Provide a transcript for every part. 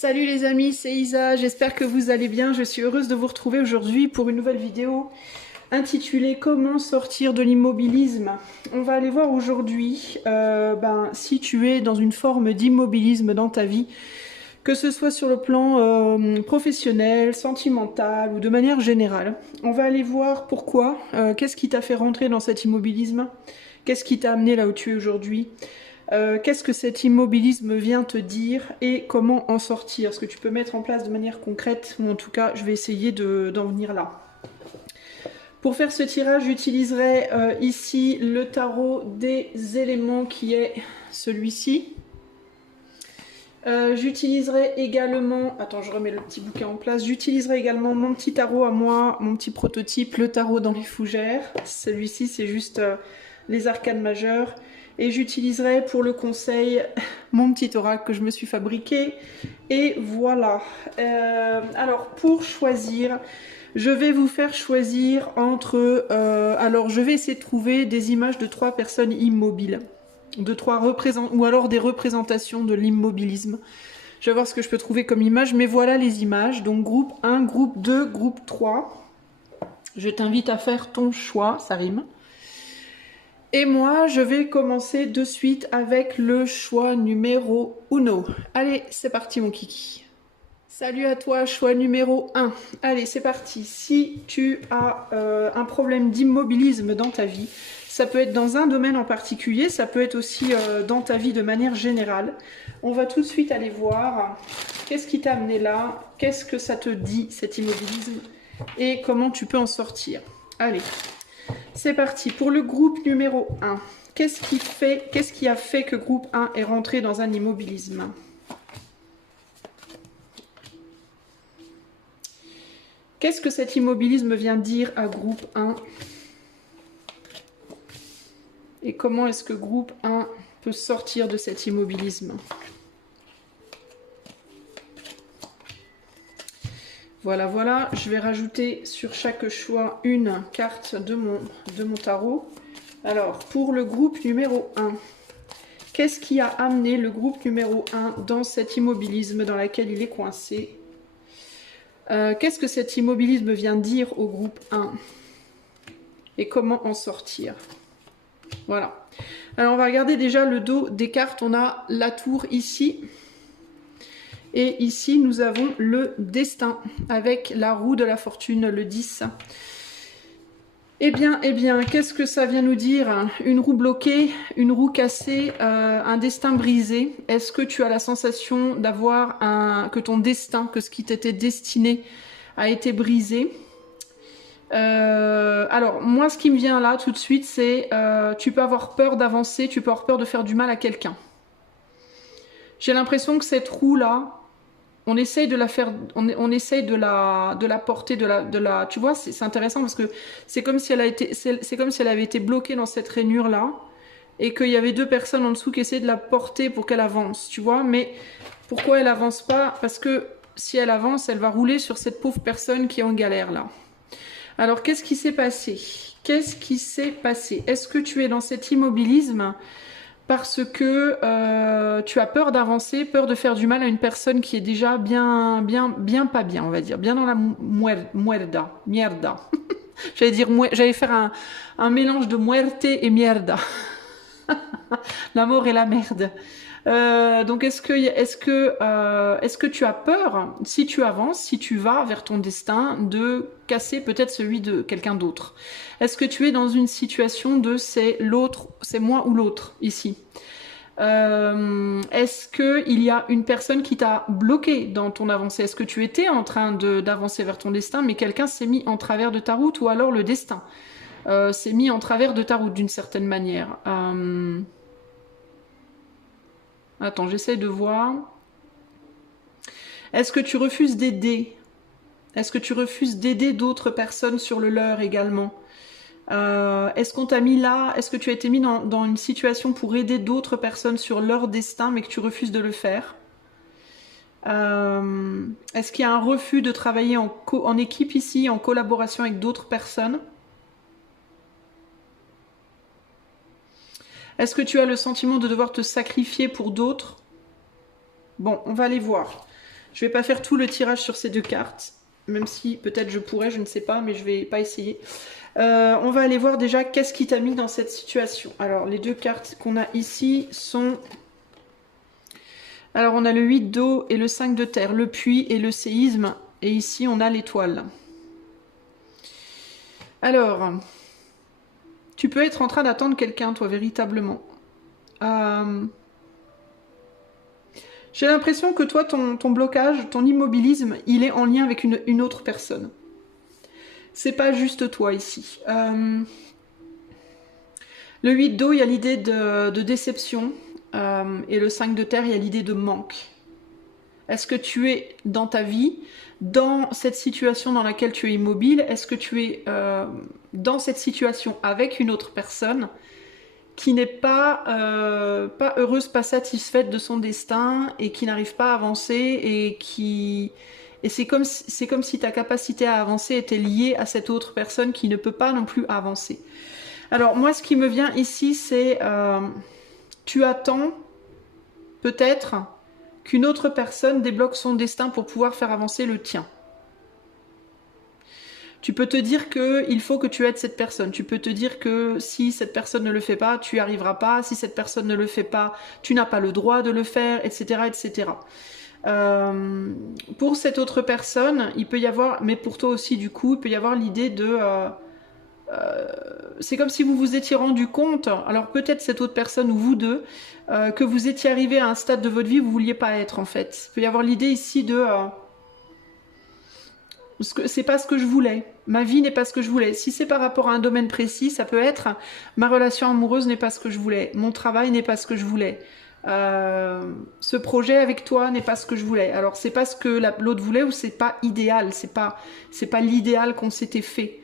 Salut les amis, c'est Isa, j'espère que vous allez bien. Je suis heureuse de vous retrouver aujourd'hui pour une nouvelle vidéo intitulée Comment sortir de l'immobilisme. On va aller voir aujourd'hui si tu es dans une forme d'immobilisme dans ta vie, que ce soit sur le plan professionnel, sentimental ou de manière générale. On va aller voir pourquoi, qu'est-ce qui t'a fait rentrer dans cet immobilisme, qu'est-ce qui t'a amené là où tu es aujourd'hui. Qu'est-ce que cet immobilisme vient te dire et comment en sortir? Ce que tu peux mettre en place de manière concrète, ou en tout cas, je vais essayer d'en venir là. Pour faire ce tirage, j'utiliserai ici le tarot des éléments qui est celui-ci. J'utiliserai également, attends, je remets le petit bouquin en place, j'utiliserai également mon petit tarot à moi, mon petit prototype, le tarot dans les fougères. Celui-ci, c'est juste les arcanes majeures. Et j'utiliserai pour le conseil mon petit oracle que je me suis fabriqué. Et voilà. Alors, pour choisir, je vais vous faire choisir entre... alors, je vais essayer de trouver des images de 3 personnes immobiles. De 3 représentants, ou alors des représentations de l'immobilisme. Je vais voir ce que je peux trouver comme image. Mais voilà les images. Donc, groupe 1, groupe 2, groupe 3. Je t'invite à faire ton choix. Ça rime. Et moi, je vais commencer de suite avec le choix numéro 1. Allez, c'est parti mon kiki. Salut à toi, choix numéro 1. Allez, c'est parti. Si tu as un problème d'immobilisme dans ta vie, ça peut être dans un domaine en particulier, ça peut être aussi dans ta vie de manière générale. On va tout de suite aller voir qu'est-ce qui t'a amené là, qu'est-ce que ça te dit cet immobilisme et comment tu peux en sortir. Allez. C'est parti pour le groupe numéro 1. Qu'est-ce qui a fait que groupe 1 est rentré dans un immobilisme? Qu'est-ce que cet immobilisme vient dire à groupe 1? Et comment est-ce que groupe 1 peut sortir de cet immobilisme? Voilà, voilà, je vais rajouter sur chaque choix une carte de mon tarot. Alors, pour le groupe numéro 1, qu'est-ce qui a amené le groupe numéro 1 dans cet immobilisme dans lequel il est coincé? Qu'est-ce que cet immobilisme vient dire au groupe 1? Et comment en sortir? Voilà. Alors, on va regarder déjà le dos des cartes. On a la tour ici. Et ici, nous avons le destin avec la roue de la fortune, le 10. Eh bien, qu'est-ce que ça vient nous dire? Une roue bloquée, une roue cassée, un destin brisé. Est-ce que tu as la sensation d'avoir que ton destin, que ce qui t'était destiné a été brisé? Alors, moi, ce qui me vient là tout de suite, c'est tu peux avoir peur d'avancer, tu peux avoir peur de faire du mal à quelqu'un. J'ai l'impression que cette roue-là, on essaye de la faire, on essaye de la porter, tu vois, c'est intéressant parce que c'est comme si elle avait été bloquée dans cette rainure là et qu'il y avait 2 personnes en dessous qui essayaient de la porter pour qu'elle avance, tu vois. Mais pourquoi elle avance pas? Parce que si elle avance, elle va rouler sur cette pauvre personne qui est en galère là. Alors qu'est-ce qui s'est passé? Qu'est-ce qui s'est passé? Est-ce que tu es dans cet immobilisme parce que tu as peur d'avancer, peur de faire du mal à une personne qui est déjà bien pas bien, on va dire, bien dans la mierda. J'allais faire un mélange de muerte et mierda. La mort et la merde. Donc est-ce que tu as peur, si tu avances, si tu vas vers ton destin, de casser peut-être celui de quelqu'un d'autre? Est-ce que tu es dans une situation de c'est l'autre, c'est moi ou l'autre ici? Est-ce qu'il y a une personne qui t'a bloqué dans ton avancée? Est-ce que tu étais en train d'avancer vers ton destin, mais quelqu'un s'est mis en travers de ta route, ou alors le destin s'est mis en travers de ta route d'une certaine manière? Attends, j'essaie de voir. Est-ce que tu refuses d'aider? Est-ce que tu refuses d'aider d'autres personnes sur le leur également? Est-ce qu'on t'a mis là? Est-ce que tu as été mis dans une situation pour aider d'autres personnes sur leur destin, mais que tu refuses de le faire? Est-ce qu'il y a un refus de travailler en équipe ici, en collaboration avec d'autres personnes? Est-ce que tu as le sentiment de devoir te sacrifier pour d'autres? Bon, on va aller voir. Je vais pas faire tout le tirage sur ces deux cartes, même si peut-être je pourrais, je ne sais pas, mais je vais pas essayer. On va aller voir déjà qu'est-ce qui t'a mis dans cette situation. Alors, les deux cartes qu'on a ici sont... Alors, on a le 8 d'eau et le 5 de terre, le puits et le séisme. Et ici, on a l'étoile. Alors, tu peux être en train d'attendre quelqu'un, toi, véritablement. J'ai l'impression que toi, ton blocage, ton immobilisme, il est en lien avec une autre personne. C'est pas juste toi ici. Le 8 d'eau, il y a l'idée de déception. Et le 5 de terre, il y a l'idée de manque. Est-ce que tu es dans ta vie, dans cette situation dans laquelle tu es immobile? Est-ce que tu es dans cette situation avec une autre personne qui n'est pas heureuse, pas satisfaite de son destin et qui n'arrive pas à avancer et qui... Et c'est comme si ta capacité à avancer était liée à cette autre personne qui ne peut pas non plus avancer. Alors moi, ce qui me vient ici, c'est... tu attends peut-être qu'une autre personne débloque son destin pour pouvoir faire avancer le tien. Tu peux te dire qu'il faut que tu aides cette personne. Tu peux te dire que si cette personne ne le fait pas, tu n'y arriveras pas. Si cette personne ne le fait pas, tu n'as pas le droit de le faire, etc. etc. Pour cette autre personne, il peut y avoir, mais pour toi aussi du coup, il peut y avoir l'idée de... c'est comme si vous vous étiez rendu compte, alors peut-être cette autre personne ou vous deux, que vous étiez arrivé à un stade de votre vie où vous ne vouliez pas être en fait. Il peut y avoir l'idée ici de... c'est pas ce que je voulais. Ma vie n'est pas ce que je voulais. Si c'est par rapport à un domaine précis, ça peut être ma relation amoureuse n'est pas ce que je voulais. Mon travail n'est pas ce que je voulais. Ce projet avec toi n'est pas ce que je voulais. Alors c'est pas ce que l'autre voulait ou c'est pas idéal. C'est pas l'idéal qu'on s'était fait.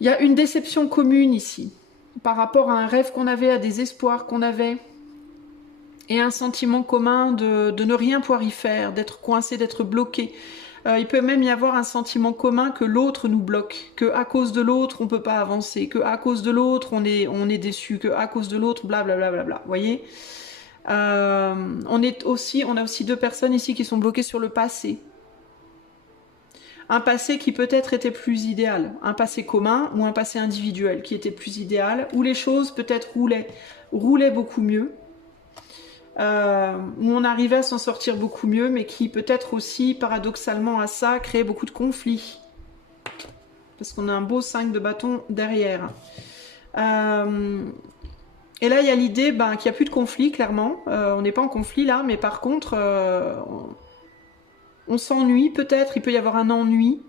Il y a une déception commune ici par rapport à un rêve qu'on avait, à des espoirs qu'on avait. Et un sentiment commun de ne rien pouvoir y faire, d'être coincé, d'être bloqué. Il peut même y avoir un sentiment commun que l'autre nous bloque, que à cause de l'autre on peut pas avancer, que à cause de l'autre on est déçu, que à cause de l'autre blablabla. Vous voyez, on a aussi deux personnes ici qui sont bloquées sur le passé. Un passé qui peut-être était plus idéal, un passé commun ou un passé individuel qui était plus idéal, où les choses peut-être roulaient beaucoup mieux. Où on arrivait à s'en sortir beaucoup mieux, mais qui peut-être aussi, paradoxalement à ça, crée beaucoup de conflits. Parce qu'on a un beau 5 de bâton derrière. Et là, il y a l'idée qu'il n'y a plus de conflit, clairement. On n'est pas en conflit là, mais par contre, on s'ennuie peut-être, il peut y avoir un ennui.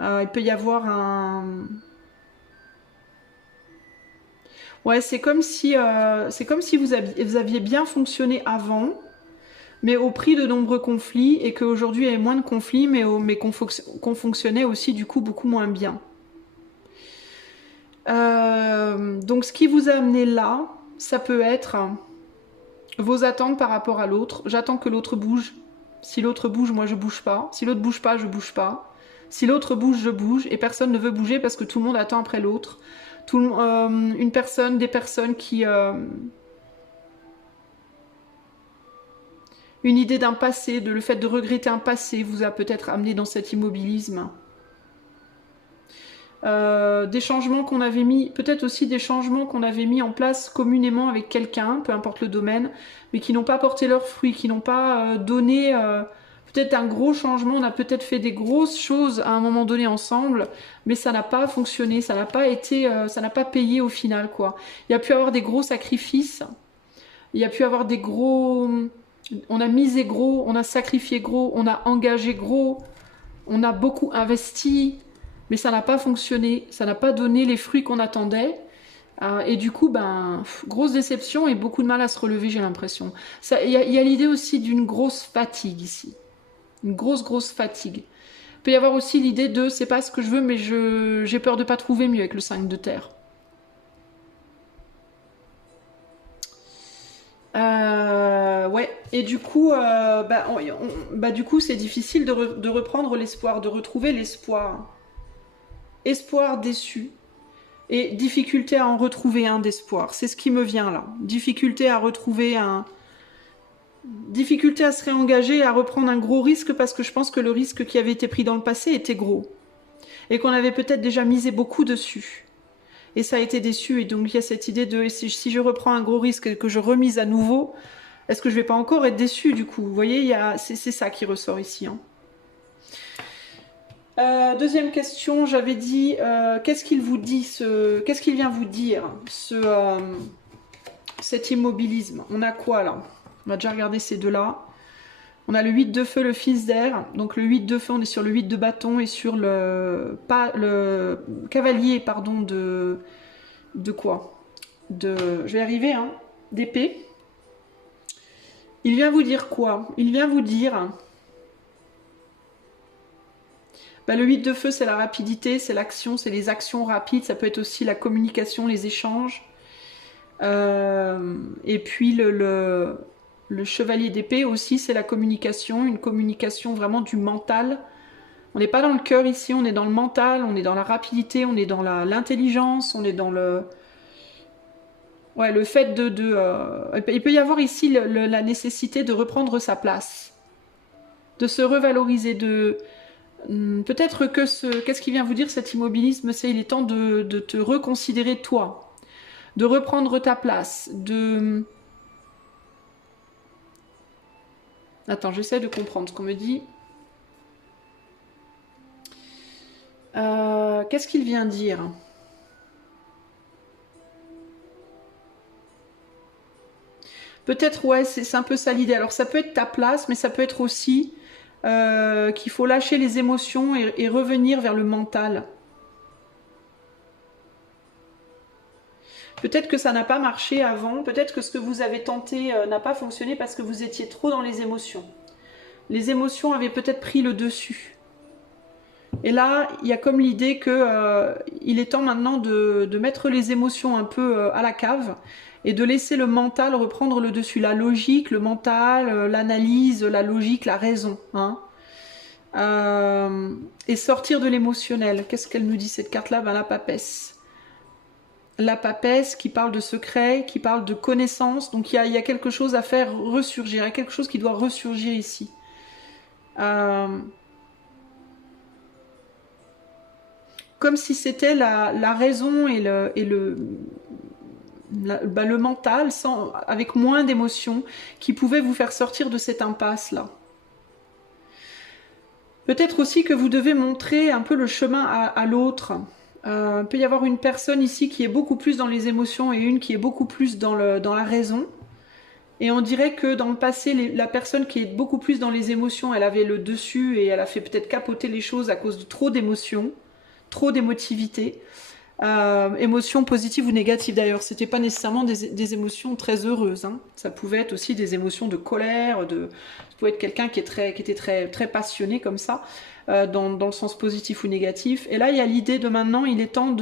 Il peut y avoir un... Ouais, c'est comme si vous aviez bien fonctionné avant, mais au prix de nombreux conflits, et qu'aujourd'hui il y a moins de conflits, mais qu'on fonctionnait aussi du coup beaucoup moins bien. Donc ce qui vous a amené là, ça peut être vos attentes par rapport à l'autre. J'attends que l'autre bouge. Si l'autre bouge, moi je bouge pas. Si l'autre bouge pas, je bouge pas. Si l'autre bouge, je bouge, et personne ne veut bouger parce que tout le monde attend après l'autre. Des personnes qui... une idée d'un passé, le fait de regretter un passé vous a peut-être amené dans cet immobilisme. Des changements qu'on avait mis, peut-être aussi des changements qu'on avait mis en place communément avec quelqu'un, peu importe le domaine, mais qui n'ont pas porté leurs fruits, qui n'ont pas donné... peut-être un gros changement, on a peut-être fait des grosses choses à un moment donné ensemble, mais ça n'a pas fonctionné, ça n'a pas été, ça n'a pas payé au final, quoi. Il y a pu avoir des gros sacrifices, il y a pu avoir des gros... On a misé gros, on a sacrifié gros, on a engagé gros, on a beaucoup investi, mais ça n'a pas fonctionné, ça n'a pas donné les fruits qu'on attendait. Et du coup, grosse déception et beaucoup de mal à se relever, j'ai l'impression. Il y a l'idée aussi d'une grosse fatigue ici. Une grosse fatigue. Il peut y avoir aussi l'idée de c'est pas ce que je veux, mais j'ai peur de pas trouver mieux avec le 5 de terre. Ouais, et du coup, du coup, c'est difficile de reprendre l'espoir, de retrouver l'espoir. Espoir déçu et difficulté à en retrouver un d'espoir. C'est ce qui me vient là. Difficulté à retrouver Difficulté à se réengager, à reprendre un gros risque parce que je pense que le risque qui avait été pris dans le passé était gros. Et qu'on avait peut-être déjà misé beaucoup dessus. Et ça a été déçu. Et donc il y a cette idée de si je reprends un gros risque et que je remise à nouveau, est-ce que je vais pas encore être déçu du coup? Vous voyez, c'est ça qui ressort ici. Hein. Deuxième question, j'avais dit, qu'est-ce qu'il vous dit, qu'est-ce qu'il vient vous dire, cet immobilisme? On a quoi là? On va déjà regarder ces deux-là. On a le 8 de feu, le fils d'air. Donc le 8 de feu, on est sur le 8 de bâton et sur le cavalier, pardon, de quoi? Je vais arriver, hein, d'épée. Il vient vous dire quoi? Il vient vous dire... Bah, le 8 de feu, c'est la rapidité, c'est l'action, c'est les actions rapides. Ça peut être aussi la communication, les échanges. Et puis le chevalier d'épée aussi, c'est la communication, une communication vraiment du mental. On n'est pas dans le cœur ici, on est dans le mental, on est dans la rapidité, on est dans l'intelligence, on est dans le... Ouais, le fait il peut y avoir ici la nécessité de reprendre sa place, de se revaloriser, peut-être que qu'est-ce qui vient vous dire cet immobilisme? C'est il est temps de te reconsidérer toi, de reprendre ta place, Attends, j'essaie de comprendre ce qu'on me dit. Qu'est-ce qu'il vient dire? Peut-être, ouais, c'est un peu ça l'idée. Alors ça peut être ta place, mais ça peut être aussi qu'il faut lâcher les émotions et revenir vers le mental. Peut-être que ça n'a pas marché avant, peut-être que ce que vous avez tenté n'a pas fonctionné parce que vous étiez trop dans les émotions. Les émotions avaient peut-être pris le dessus. Et là, il y a comme l'idée que il est temps maintenant de mettre les émotions un peu à la cave et de laisser le mental reprendre le dessus. La logique, le mental, l'analyse, la logique, la raison. Hein. Et sortir de l'émotionnel. Qu'est-ce qu'elle nous dit cette carte-là? Ben, la papesse. La papesse qui parle de secret, qui parle de connaissance. Donc il y a quelque chose à faire ressurgir. Il y a quelque chose qui doit ressurgir ici. Comme si c'était la raison et le mental, avec moins d'émotions, qui pouvait vous faire sortir de cette impasse-là. Peut-être aussi que vous devez montrer un peu le chemin à l'autre. Il peut y avoir une personne ici qui est beaucoup plus dans les émotions et une qui est beaucoup plus dans la raison. Et on dirait que dans le passé, la personne qui est beaucoup plus dans les émotions, elle avait le dessus et elle a fait peut-être capoter les choses à cause de trop d'émotions, trop d'émotivité. Émotions positives ou négatives d'ailleurs, c'était pas nécessairement des émotions très heureuses. Hein. Ça pouvait être aussi des émotions de colère, ça pouvait être quelqu'un qui était très passionné comme ça, dans le sens positif ou négatif. Et là, il y a l'idée de maintenant, il est temps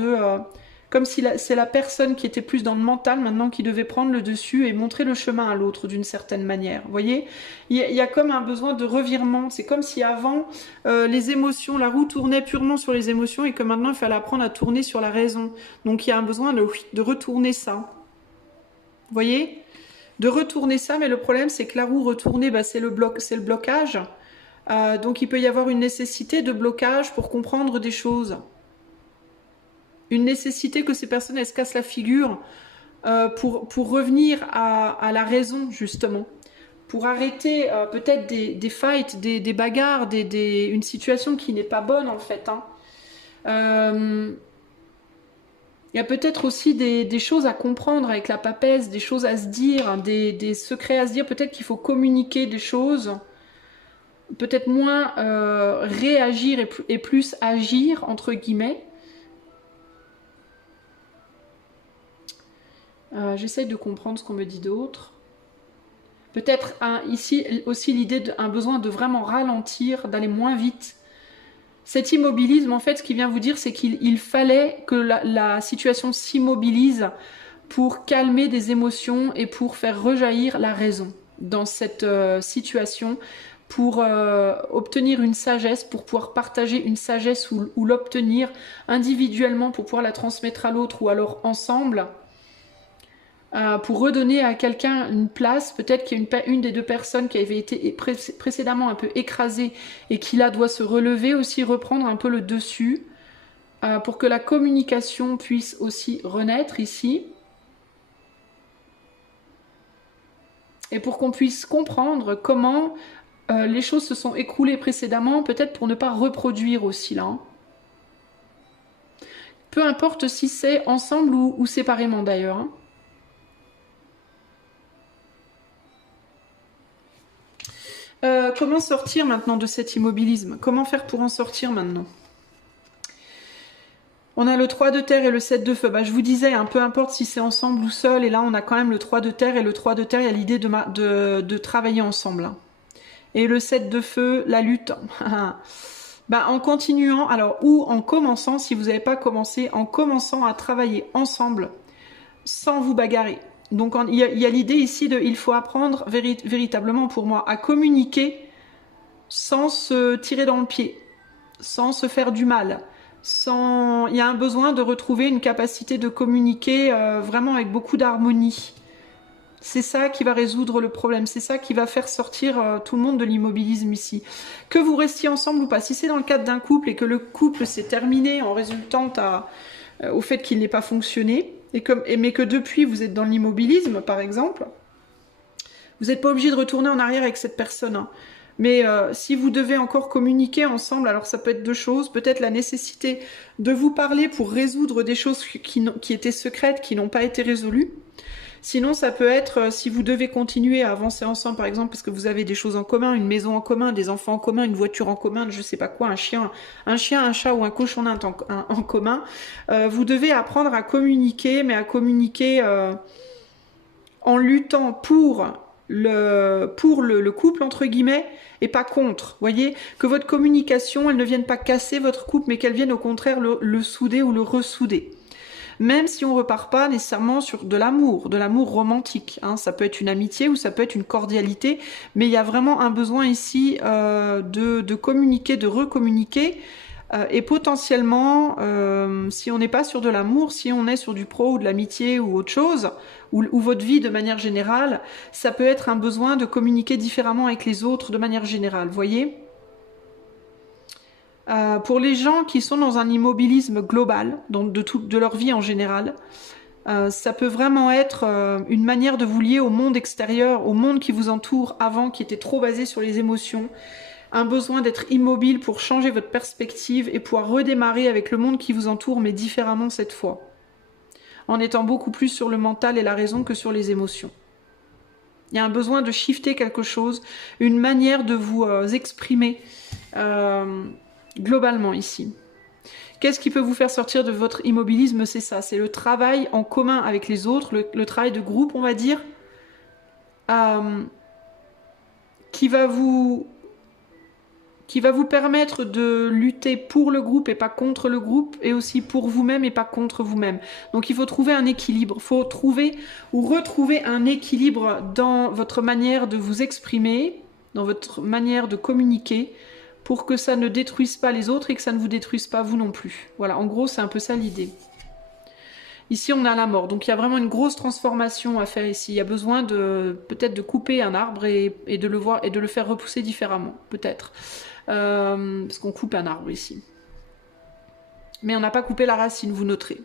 comme si c'est la personne qui était plus dans le mental maintenant qui devait prendre le dessus et montrer le chemin à l'autre d'une certaine manière. Vous voyez, il y a comme un besoin de revirement. C'est comme si avant, les émotions, la roue tournait purement sur les émotions et que maintenant, il fallait apprendre à tourner sur la raison. Donc, il y a un besoin de retourner ça. Vous voyez? De retourner ça, mais le problème, c'est que la roue retournée, bah, c'est le blocage. Donc, il peut y avoir une nécessité de blocage pour comprendre des choses. Une nécessité que ces personnes, elles se cassent la figure pour revenir à la raison, justement. Pour arrêter peut-être des fights, des bagarres, une situation qui n'est pas bonne, en fait. Hein. Il y a peut-être aussi des choses à comprendre avec la papesse, des choses à se dire, hein, des secrets à se dire. Peut-être qu'il faut communiquer des choses, peut-être moins réagir et plus agir, entre guillemets. J'essaye de comprendre ce qu'on me dit d'autre. Peut-être ici aussi l'idée d'un besoin de vraiment ralentir, d'aller moins vite. Cet immobilisme, en fait, ce qui vient vous dire, c'est qu'il fallait que la situation s'immobilise pour calmer des émotions et pour faire rejaillir la raison dans cette situation, pour obtenir une sagesse, pour pouvoir partager une sagesse ou l'obtenir individuellement pour pouvoir la transmettre à l'autre ou alors ensemble. pour redonner à quelqu'un une place, peut-être qu'il y a une des deux personnes qui avait été précédemment un peu écrasée et qui là doit se relever aussi, reprendre un peu le dessus, pour que la communication puisse aussi renaître ici. Et pour qu'on puisse comprendre comment les choses se sont écroulées précédemment, peut-être pour ne pas reproduire aussi là. Hein. Peu importe si c'est ensemble ou séparément d'ailleurs. Hein. Comment sortir maintenant de cet immobilisme? Comment faire pour en sortir maintenant? On a le 3 de terre et le 7 de feu. Bah, je vous disais, hein, peu importe si c'est ensemble ou seul, et là on a quand même le 3 de terre, et le 3 de terre, il y a l'idée de travailler ensemble. Hein. Et le 7 de feu, la lutte. Bah, en continuant, alors, ou en commençant, si vous n'avez pas commencé, en commençant à travailler ensemble, sans vous bagarrer. Donc il y a l'idée ici de, il faut apprendre véritablement pour moi à communiquer sans se tirer dans le pied, sans se faire du mal. Il y a un besoin de retrouver une capacité de communiquer vraiment avec beaucoup d'harmonie. C'est ça qui va résoudre le problème, c'est ça qui va faire sortir tout le monde de l'immobilisme ici. Que vous restiez ensemble ou pas, si c'est dans le cadre d'un couple et que le couple s'est terminé en résultant au fait qu'il n'ait pas fonctionné, mais que depuis vous êtes dans l'immobilisme par exemple, vous n'êtes pas obligé de retourner en arrière avec cette personne. Hein. Mais si vous devez encore communiquer ensemble, alors ça peut être deux choses, peut-être la nécessité de vous parler pour résoudre des choses qui étaient secrètes, qui n'ont pas été résolues. Sinon, ça peut être, si vous devez continuer à avancer ensemble, par exemple, parce que vous avez des choses en commun, une maison en commun, des enfants en commun, une voiture en commun, je sais pas quoi, un chien, un chat ou un cochon en commun, vous devez apprendre à communiquer, mais à communiquer en luttant pour le couple, entre guillemets, et pas contre. Voyez, que votre communication, elle ne vienne pas casser votre couple, mais qu'elle vienne au contraire le souder ou le ressouder. Même si on repart pas nécessairement sur de l'amour romantique. Hein. Ça peut être une amitié ou ça peut être une cordialité, mais il y a vraiment un besoin ici de communiquer, de recommuniquer. Et potentiellement, si on n'est pas sur de l'amour, si on est sur du pro ou de l'amitié ou autre chose, ou votre vie de manière générale, ça peut être un besoin de communiquer différemment avec les autres de manière générale, voyez ? Pour les gens qui sont dans un immobilisme global, donc de leur vie en général, ça peut vraiment être une manière de vous lier au monde extérieur, au monde qui vous entoure avant, qui était trop basé sur les émotions, un besoin d'être immobile pour changer votre perspective et pouvoir redémarrer avec le monde qui vous entoure, mais différemment cette fois, en étant beaucoup plus sur le mental et la raison que sur les émotions. Il y a un besoin de shifter quelque chose, une manière de vous exprimer globalement ici. Qu'est-ce qui peut vous faire sortir de votre immobilisme? C'est ça, c'est le travail en commun avec les autres, le travail de groupe, on va dire, qui va vous permettre de lutter pour le groupe et pas contre le groupe, et aussi pour vous-même et pas contre vous-même. Donc il faut trouver un équilibre, il faut trouver ou retrouver un équilibre dans votre manière de vous exprimer, dans votre manière de communiquer, pour que ça ne détruise pas les autres et que ça ne vous détruise pas vous non plus. Voilà, en gros, c'est un peu ça l'idée. Ici, on a la mort. Donc, il y a vraiment une grosse transformation à faire ici. Il y a besoin peut-être de couper un arbre et de le voir et de le faire repousser différemment, peut-être. Parce qu'on coupe un arbre ici. Mais on n'a pas coupé la racine, vous noterez.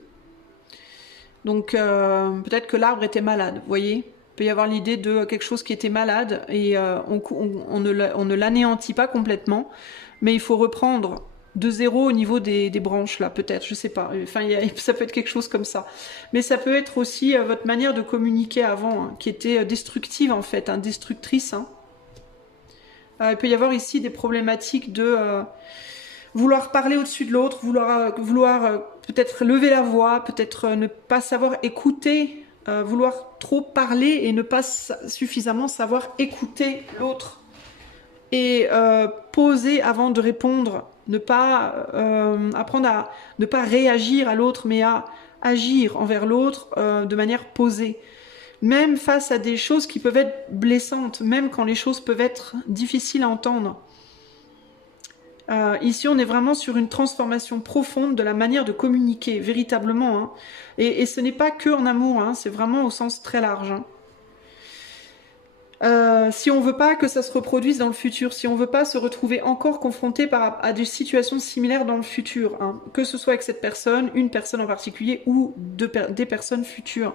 Donc, peut-être que l'arbre était malade, vous voyez ? Il peut y avoir l'idée de quelque chose qui était malade et on ne l'anéantit pas complètement, mais il faut reprendre de zéro au niveau des branches là, peut-être, je sais pas. Enfin, ça peut être quelque chose comme ça. Mais ça peut être aussi votre manière de communiquer avant, hein, qui était destructive en fait, hein, destructrice. Hein. Il peut y avoir ici des problématiques de vouloir parler au-dessus de l'autre, vouloir peut-être lever la voix, peut-être ne pas savoir écouter. Vouloir trop parler et ne pas suffisamment savoir écouter l'autre et poser avant de répondre, ne pas apprendre à ne pas réagir à l'autre mais à agir envers l'autre de manière posée, même face à des choses qui peuvent être blessantes, même quand les choses peuvent être difficiles à entendre. Ici, on est vraiment sur une transformation profonde de la manière de communiquer, véritablement. Hein. Et ce n'est pas que en amour, hein, c'est vraiment au sens très large. Hein. Si on veut pas que ça se reproduise dans le futur, si on veut pas se retrouver encore confronté à des situations similaires dans le futur, hein, que ce soit avec cette personne, une personne en particulier ou des personnes futures.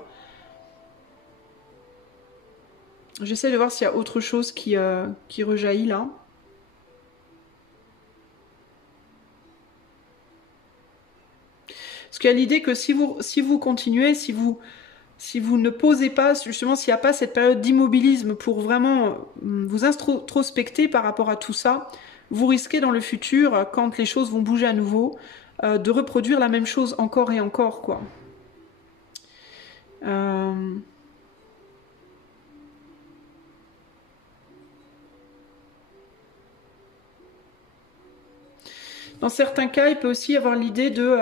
J'essaie de voir s'il y a autre chose qui rejaillit là. Parce qu'il y a l'idée que si vous continuez, si vous ne posez pas, justement, s'il n'y a pas cette période d'immobilisme pour vraiment vous introspecter par rapport à tout ça, vous risquez dans le futur, quand les choses vont bouger à nouveau, de reproduire la même chose encore et encore, quoi. Dans certains cas, il peut aussi y avoir l'idée de...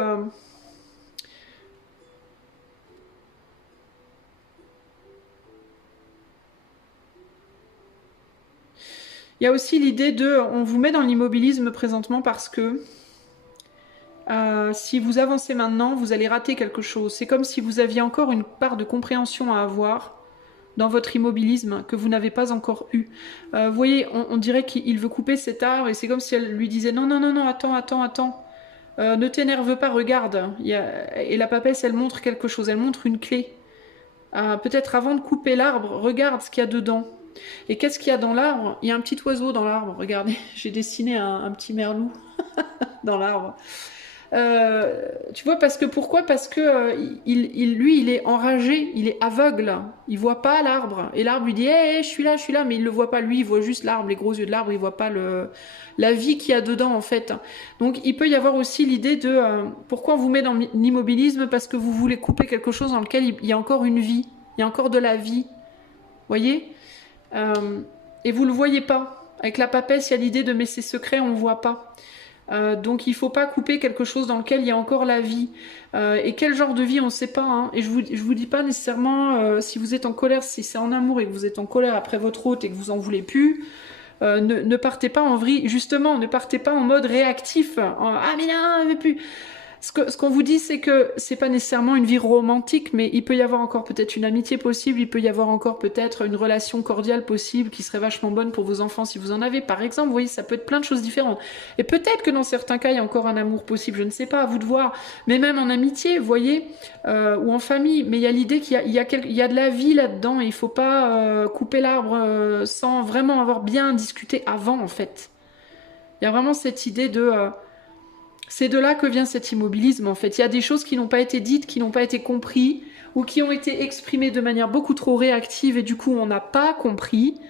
Il y a aussi l'idée de... On vous met dans l'immobilisme présentement parce que si vous avancez maintenant, vous allez rater quelque chose. C'est comme si vous aviez encore une part de compréhension à avoir dans votre immobilisme que vous n'avez pas encore eu. Vous voyez, on dirait qu'il veut couper cet arbre et c'est comme si elle lui disait non, non, non, non, attends. Ne t'énerve pas, regarde. Et la papesse, elle montre quelque chose, elle montre une clé. Peut-être avant de couper l'arbre, regarde ce qu'il y a dedans. Et qu'est-ce qu'il y a dans l'arbre? Il y a un petit oiseau dans l'arbre, regardez, j'ai dessiné un petit merlou dans l'arbre. Tu vois, pourquoi? Parce que lui, il est enragé, il est aveugle, il voit pas l'arbre. Et l'arbre lui dit, hey, je suis là, mais il le voit pas lui, il voit juste l'arbre, les gros yeux de l'arbre, il voit pas la vie qu'il y a dedans en fait. Donc il peut y avoir aussi l'idée de pourquoi on vous met dans l'immobilisme? Parce que vous voulez couper quelque chose dans lequel il y a encore une vie, il y a encore de la vie. Voyez? Et vous le voyez pas. Avec la papesse, il y a l'idée de mais c'est secret, on ne voit pas. Donc il faut pas couper quelque chose dans lequel il y a encore la vie. Et quel genre de vie, on ne sait pas. Hein. Et je vous dis pas nécessairement si vous êtes en colère, si c'est en amour et que vous êtes en colère après votre hôte et que vous en voulez plus. Ne partez pas en vrille, justement, ne partez pas en mode réactif. Ah mais non, je veux plus. Ce qu'on vous dit, c'est que c'est pas nécessairement une vie romantique, mais il peut y avoir encore peut-être une amitié possible, il peut y avoir encore peut-être une relation cordiale possible qui serait vachement bonne pour vos enfants si vous en avez, par exemple. Vous voyez, ça peut être plein de choses différentes. Et peut-être que dans certains cas, il y a encore un amour possible, je ne sais pas, à vous de voir. Mais même en amitié, vous voyez, ou en famille. Mais il y a l'idée qu'il y a de la vie là-dedans et il faut pas couper l'arbre sans vraiment avoir bien discuté avant, en fait. Il y a vraiment cette idée de... c'est de là que vient cet immobilisme en fait. Il y a des choses qui n'ont pas été dites, qui n'ont pas été comprises, ou qui ont été exprimées de manière beaucoup trop réactive et du coup on n'a pas compris.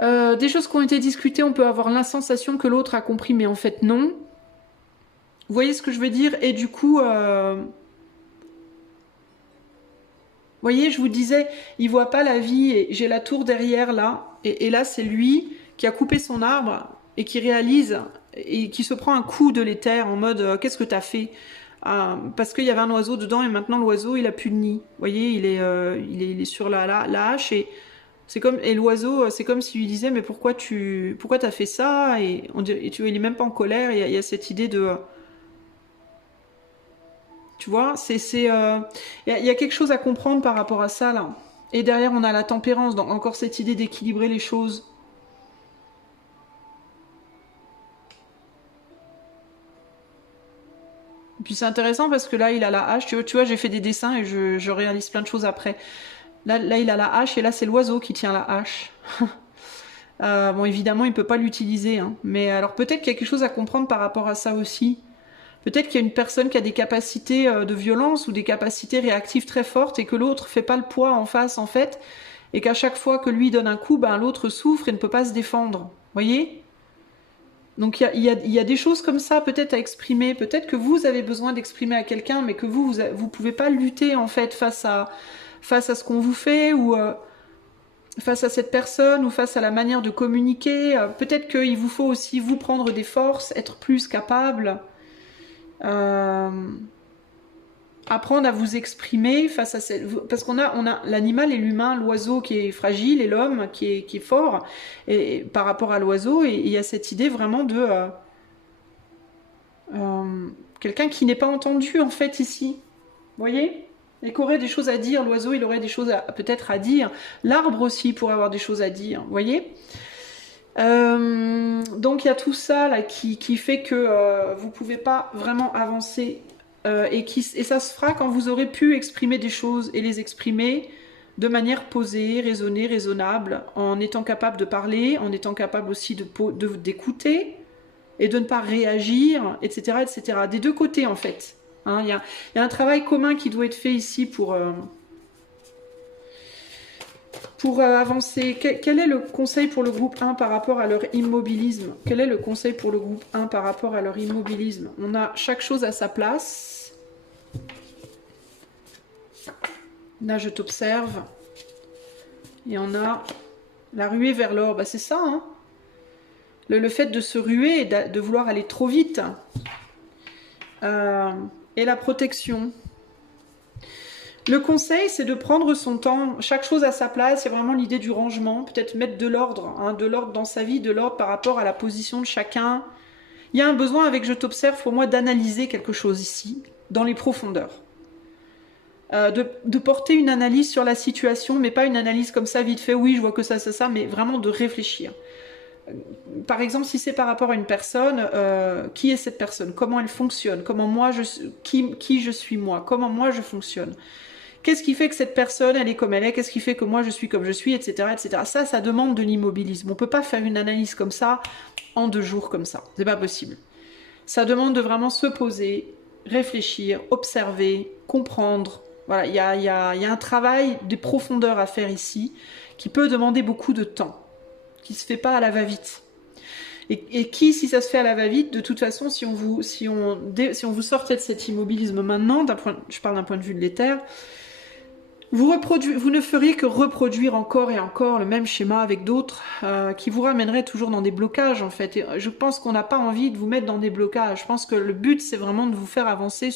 Des choses qui ont été discutées, on peut avoir la sensation que l'autre a compris, mais en fait non. Vous voyez ce que je veux dire? Et du coup... Vous voyez, je vous disais, il voit pas la vie, et j'ai la tour derrière là, et là c'est lui qui a coupé son arbre et qui réalise et qui se prend un coup de l'éther en mode qu'est-ce que t'as fait? Parce qu'il y avait un oiseau dedans et maintenant l'oiseau il a plus de nid. Vous voyez, il est sur la hache et l'oiseau c'est comme s'il lui disait mais pourquoi t'as fait ça? Et tu vois, il est même pas en colère. Il y a cette idée de tu vois, il y a quelque chose à comprendre par rapport à ça là. Et derrière on a la tempérance, donc encore cette idée d'équilibrer les choses. Puis c'est intéressant parce que là, il a la hache. Tu vois, j'ai fait des dessins et je réalise plein de choses après. Là, il a la hache et là, c'est l'oiseau qui tient la hache. Bon, évidemment, il peut pas l'utiliser. Hein. Mais alors, peut-être qu'il y a quelque chose à comprendre par rapport à ça aussi. Peut-être qu'il y a une personne qui a des capacités de violence ou des capacités réactives très fortes et que l'autre fait pas le poids en face, en fait. Et qu'à chaque fois que lui donne un coup, ben, l'autre souffre et ne peut pas se défendre. Vous voyez ? Donc il y a des choses comme ça peut-être à exprimer, peut-être que vous avez besoin d'exprimer à quelqu'un, mais que vous pouvez pas lutter en fait face à ce qu'on vous fait ou face à cette personne ou face à la manière de communiquer. Peut-être qu'il vous faut aussi vous prendre des forces, être plus capable. apprendre à vous exprimer face à cette... Parce qu'on a l'animal et l'humain, l'oiseau qui est fragile et l'homme qui est fort et, par rapport à l'oiseau. Et il y a cette idée vraiment de... quelqu'un qui n'est pas entendu en fait ici. Vous voyez? Et qui aurait des choses à dire. L'oiseau, il aurait des choses peut-être à dire. L'arbre aussi pourrait avoir des choses à dire. Vous voyez? Donc il y a tout ça là qui fait que vous pouvez pas vraiment avancer et ça se fera quand vous aurez pu exprimer des choses et les exprimer de manière posée, raisonnée, raisonnable, en étant capable de parler, en étant capable aussi d'écouter et de ne pas réagir, etc., etc. Des deux côtés en fait. Hein, y a un travail commun qui doit être fait ici pour avancer. Quel est le conseil pour le groupe 1 par rapport à leur immobilisme? Quel est le conseil pour le groupe 1 par rapport à leur immobilisme? On a chaque chose à sa place. Là, je t'observe. Et on a la ruée vers l'or. Bah, c'est ça, hein. Le fait de se ruer et de vouloir aller trop vite. Et la protection. Le conseil, c'est de prendre son temps, chaque chose à sa place. Il y a vraiment l'idée du rangement, peut-être mettre de l'ordre, hein, de l'ordre dans sa vie, de l'ordre par rapport à la position de chacun. Il y a un besoin avec je t'observe pour moi d'analyser quelque chose ici, dans les profondeurs. De porter une analyse sur la situation, mais pas une analyse comme ça, vite fait, oui, je vois que ça, mais vraiment de réfléchir. Par exemple, si c'est par rapport à une personne, qui est cette personne? Comment elle fonctionne? Comment moi, qui je suis moi? Comment moi je fonctionne? Qu'est-ce qui fait que cette personne, elle est comme elle est? Qu'est-ce qui fait que moi, je suis comme je suis, etc., etc. Ça demande de l'immobilisme. On ne peut pas faire une analyse comme ça en 2 jours comme ça. C'est pas possible. Ça demande de vraiment se poser, réfléchir, observer, comprendre. Voilà, il y a un travail de profondeur à faire ici qui peut demander beaucoup de temps, qui se fait pas à la va-vite. Et qui, si ça se fait à la va-vite, de toute façon, si on vous sortait de cet immobilisme maintenant, je parle d'un point de vue de l'éther, vous ne feriez que reproduire encore et encore le même schéma avec d'autres qui vous ramèneraient toujours dans des blocages en fait. Et je pense qu'on n'a pas envie de vous mettre dans des blocages. Je pense que le but c'est vraiment de vous faire avancer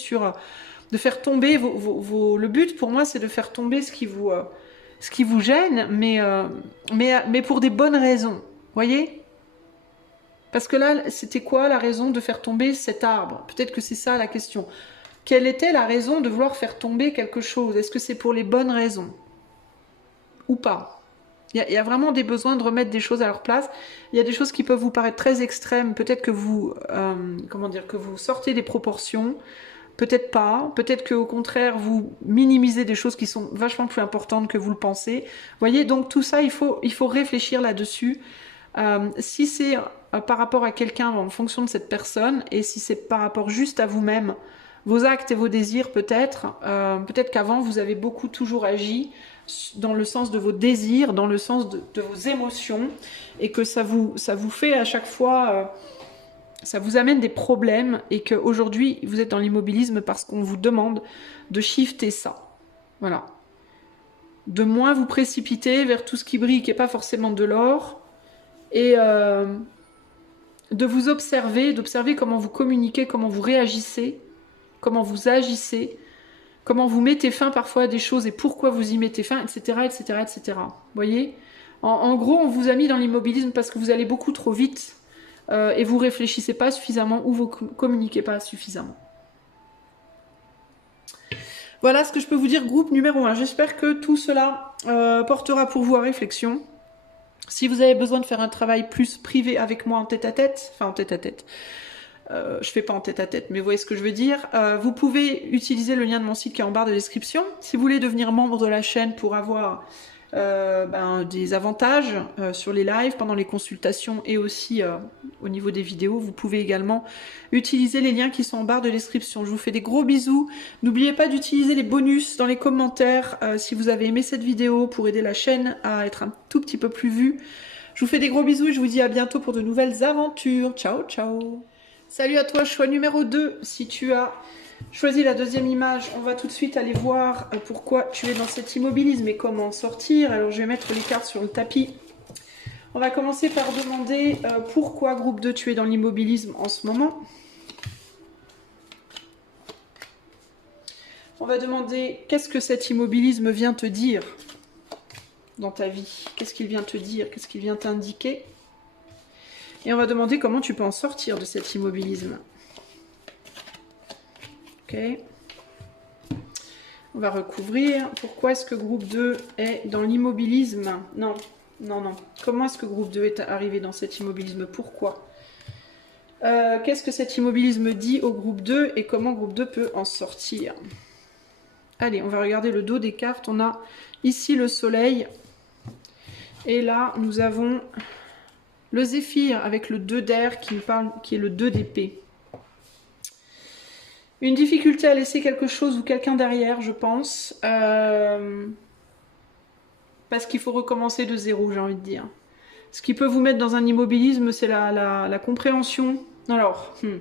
de faire tomber le but pour moi c'est de faire tomber ce qui vous gêne, mais pour des bonnes raisons. Voyez ? Parce que là, c'était quoi la raison de faire tomber cet arbre? Peut-être que c'est ça la question. Quelle était la raison de vouloir faire tomber quelque chose? Est-ce que c'est pour les bonnes raisons? Ou pas? Il y a vraiment des besoins de remettre des choses à leur place. Il y a des choses qui peuvent vous paraître très extrêmes. Peut-être que vous, que vous sortez des proportions. Peut-être pas. Peut-être qu'au contraire, vous minimisez des choses qui sont vachement plus importantes que vous le pensez. Vous voyez, donc tout ça, il faut réfléchir là-dessus. Si c'est par rapport à quelqu'un en fonction de cette personne, et si c'est par rapport juste à vous-même, vos actes et vos désirs peut-être qu'avant vous avez beaucoup toujours agi dans le sens de vos désirs, dans le sens de vos émotions, et que ça vous fait à chaque fois, ça vous amène des problèmes, et qu'aujourd'hui vous êtes dans l'immobilisme parce qu'on vous demande de shifter ça. Voilà. De moins vous précipiter vers tout ce qui brille, qui n'est pas forcément de l'or, et de vous d'observer comment vous communiquez, comment vous réagissez, comment vous agissez, comment vous mettez fin parfois à des choses et pourquoi vous y mettez fin, etc., etc., etc. Vous voyez ? En gros, on vous a mis dans l'immobilisme parce que vous allez beaucoup trop vite et vous réfléchissez pas suffisamment ou vous communiquez pas suffisamment. Voilà ce que je peux vous dire, groupe numéro 1. J'espère que tout cela portera pour vous à réflexion. Si vous avez besoin de faire un travail plus privé avec moi en tête-à-tête, je fais pas en tête-à-tête, mais vous voyez ce que je veux dire, vous pouvez utiliser le lien de mon site qui est en barre de description. Si vous voulez devenir membre de la chaîne pour avoir des avantages sur les lives, pendant les consultations et aussi au niveau des vidéos, vous pouvez également utiliser les liens qui sont en barre de description. Je vous fais des gros bisous. N'oubliez pas d'utiliser les bonus dans les commentaires si vous avez aimé cette vidéo pour aider la chaîne à être un tout petit peu plus vue. Je vous fais des gros bisous et je vous dis à bientôt pour de nouvelles aventures. Ciao, ciao. Salut à toi, choix numéro 2. Si tu as choisi la deuxième image, on va tout de suite aller voir pourquoi tu es dans cet immobilisme et comment en sortir. Alors je vais mettre les cartes sur le tapis. On va commencer par demander pourquoi, groupe 2, tu es dans l'immobilisme en ce moment. On va demander qu'est-ce que cet immobilisme vient te dire dans ta vie. Qu'est-ce qu'il vient te dire? Qu'est-ce qu'il vient t'indiquer? Et on va demander comment tu peux en sortir de cet immobilisme. Ok. On va recouvrir. Pourquoi est-ce que groupe 2 est dans l'immobilisme? Non, non, non. Comment est-ce que groupe 2 est arrivé dans cet immobilisme? Pourquoi? Qu'est-ce que cet immobilisme dit au groupe 2 et comment groupe 2 peut en sortir? Allez, on va regarder le dos des cartes. On a ici le soleil. Et là, nous avons le zéphyr avec le 2 d'air qui est le 2 d'épée. Une difficulté à laisser quelque chose ou quelqu'un derrière, je pense. Parce qu'il faut recommencer de zéro, j'ai envie de dire. Ce qui peut vous mettre dans un immobilisme, c'est la compréhension. Alors, il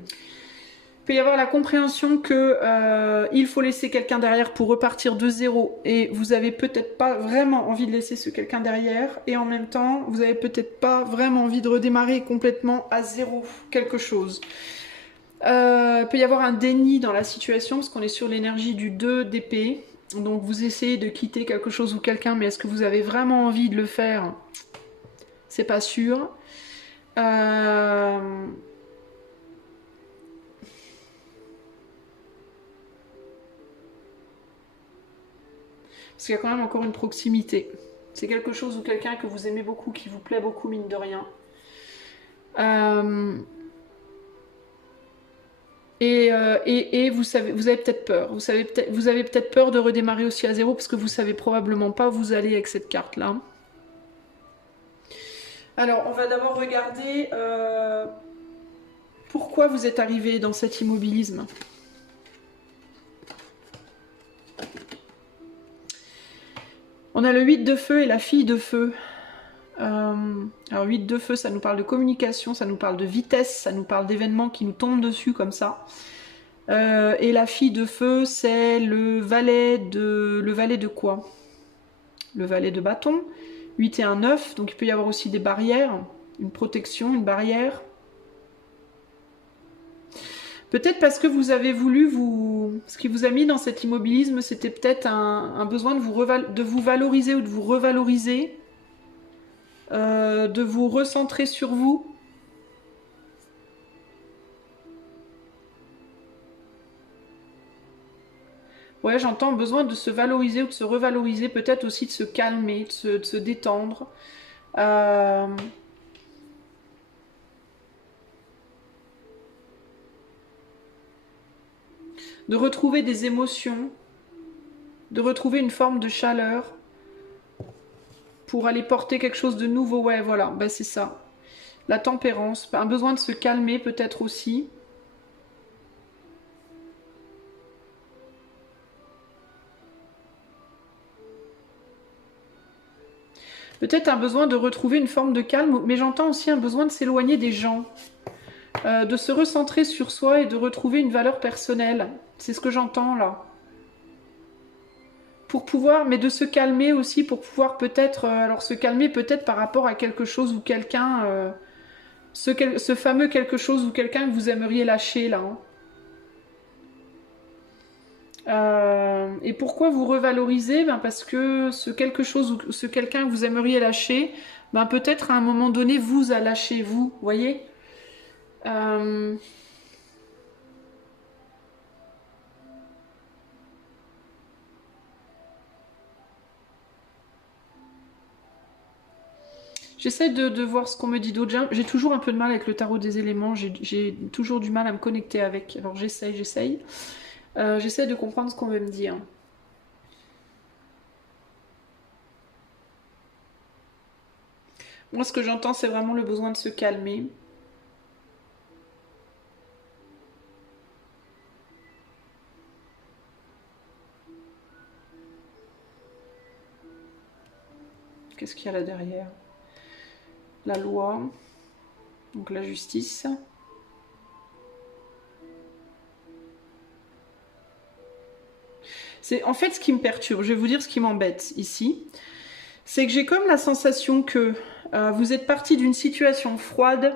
peut y avoir la compréhension que il faut laisser quelqu'un derrière pour repartir de zéro. Et vous avez peut-être pas vraiment envie de laisser ce quelqu'un derrière. Et en même temps, vous avez peut-être pas vraiment envie de redémarrer complètement à zéro quelque chose. Il peut y avoir un déni dans la situation parce qu'on est sur l'énergie du 2 d'épée. Donc vous essayez de quitter quelque chose ou quelqu'un, mais est-ce que vous avez vraiment envie de le faire? C'est pas sûr. Parce qu'il y a quand même encore une proximité. C'est quelque chose ou quelqu'un que vous aimez beaucoup, qui vous plaît beaucoup, mine de rien. Et vous savez, vous avez peut-être peur. Vous avez peut-être peur de redémarrer aussi à zéro parce que vous savez probablement pas où vous allez avec cette carte-là. Alors, on va d'abord regarder pourquoi vous êtes arrivé dans cet immobilisme. On a le 8 de feu et la fille de feu. Alors 8 de feu, ça nous parle de communication, ça nous parle de vitesse, ça nous parle d'événements qui nous tombent dessus comme ça. Et la fille de feu, c'est le valet de quoi? Le valet de bâton. 8 et un 9, donc il peut y avoir aussi des barrières, une protection, une barrière. Peut-être parce que vous avez voulu ce qui vous a mis dans cet immobilisme, c'était peut-être un besoin de vous valoriser ou de vous revaloriser. De vous recentrer sur vous. Ouais, j'entends besoin de se valoriser ou de se revaloriser, peut-être aussi de se calmer, de se détendre. De retrouver des émotions, de retrouver une forme de chaleur pour aller porter quelque chose de nouveau. Ouais, voilà, ben c'est ça. La tempérance, un besoin de se calmer peut-être aussi. Peut-être un besoin de retrouver une forme de calme, mais j'entends aussi un besoin de s'éloigner des gens. De se recentrer sur soi et de retrouver une valeur personnelle. C'est ce que j'entends là. Pour pouvoir, mais de se calmer aussi, pour pouvoir peut-être, alors se calmer peut-être par rapport à quelque chose ou quelqu'un, ce fameux quelque chose ou quelqu'un que vous aimeriez lâcher là. Et pourquoi vous revalorisez? Ben parce que ce quelque chose ou ce quelqu'un que vous aimeriez lâcher, ben peut-être à un moment donné vous a lâché vous, voyez? J'essaie de voir ce qu'on me dit d'autre. J'ai toujours un peu de mal avec le tarot des éléments. J'ai toujours du mal à me connecter avec. Alors j'essaye. J'essaie de comprendre ce qu'on veut me dire. Moi, ce que j'entends, c'est vraiment le besoin de se calmer. Qu'est-ce qu'il y a là derrière? La loi, donc la justice. C'est en fait ce qui me perturbe. Je vais vous dire ce qui m'embête ici. C'est que j'ai comme la sensation que vous êtes parti d'une situation froide.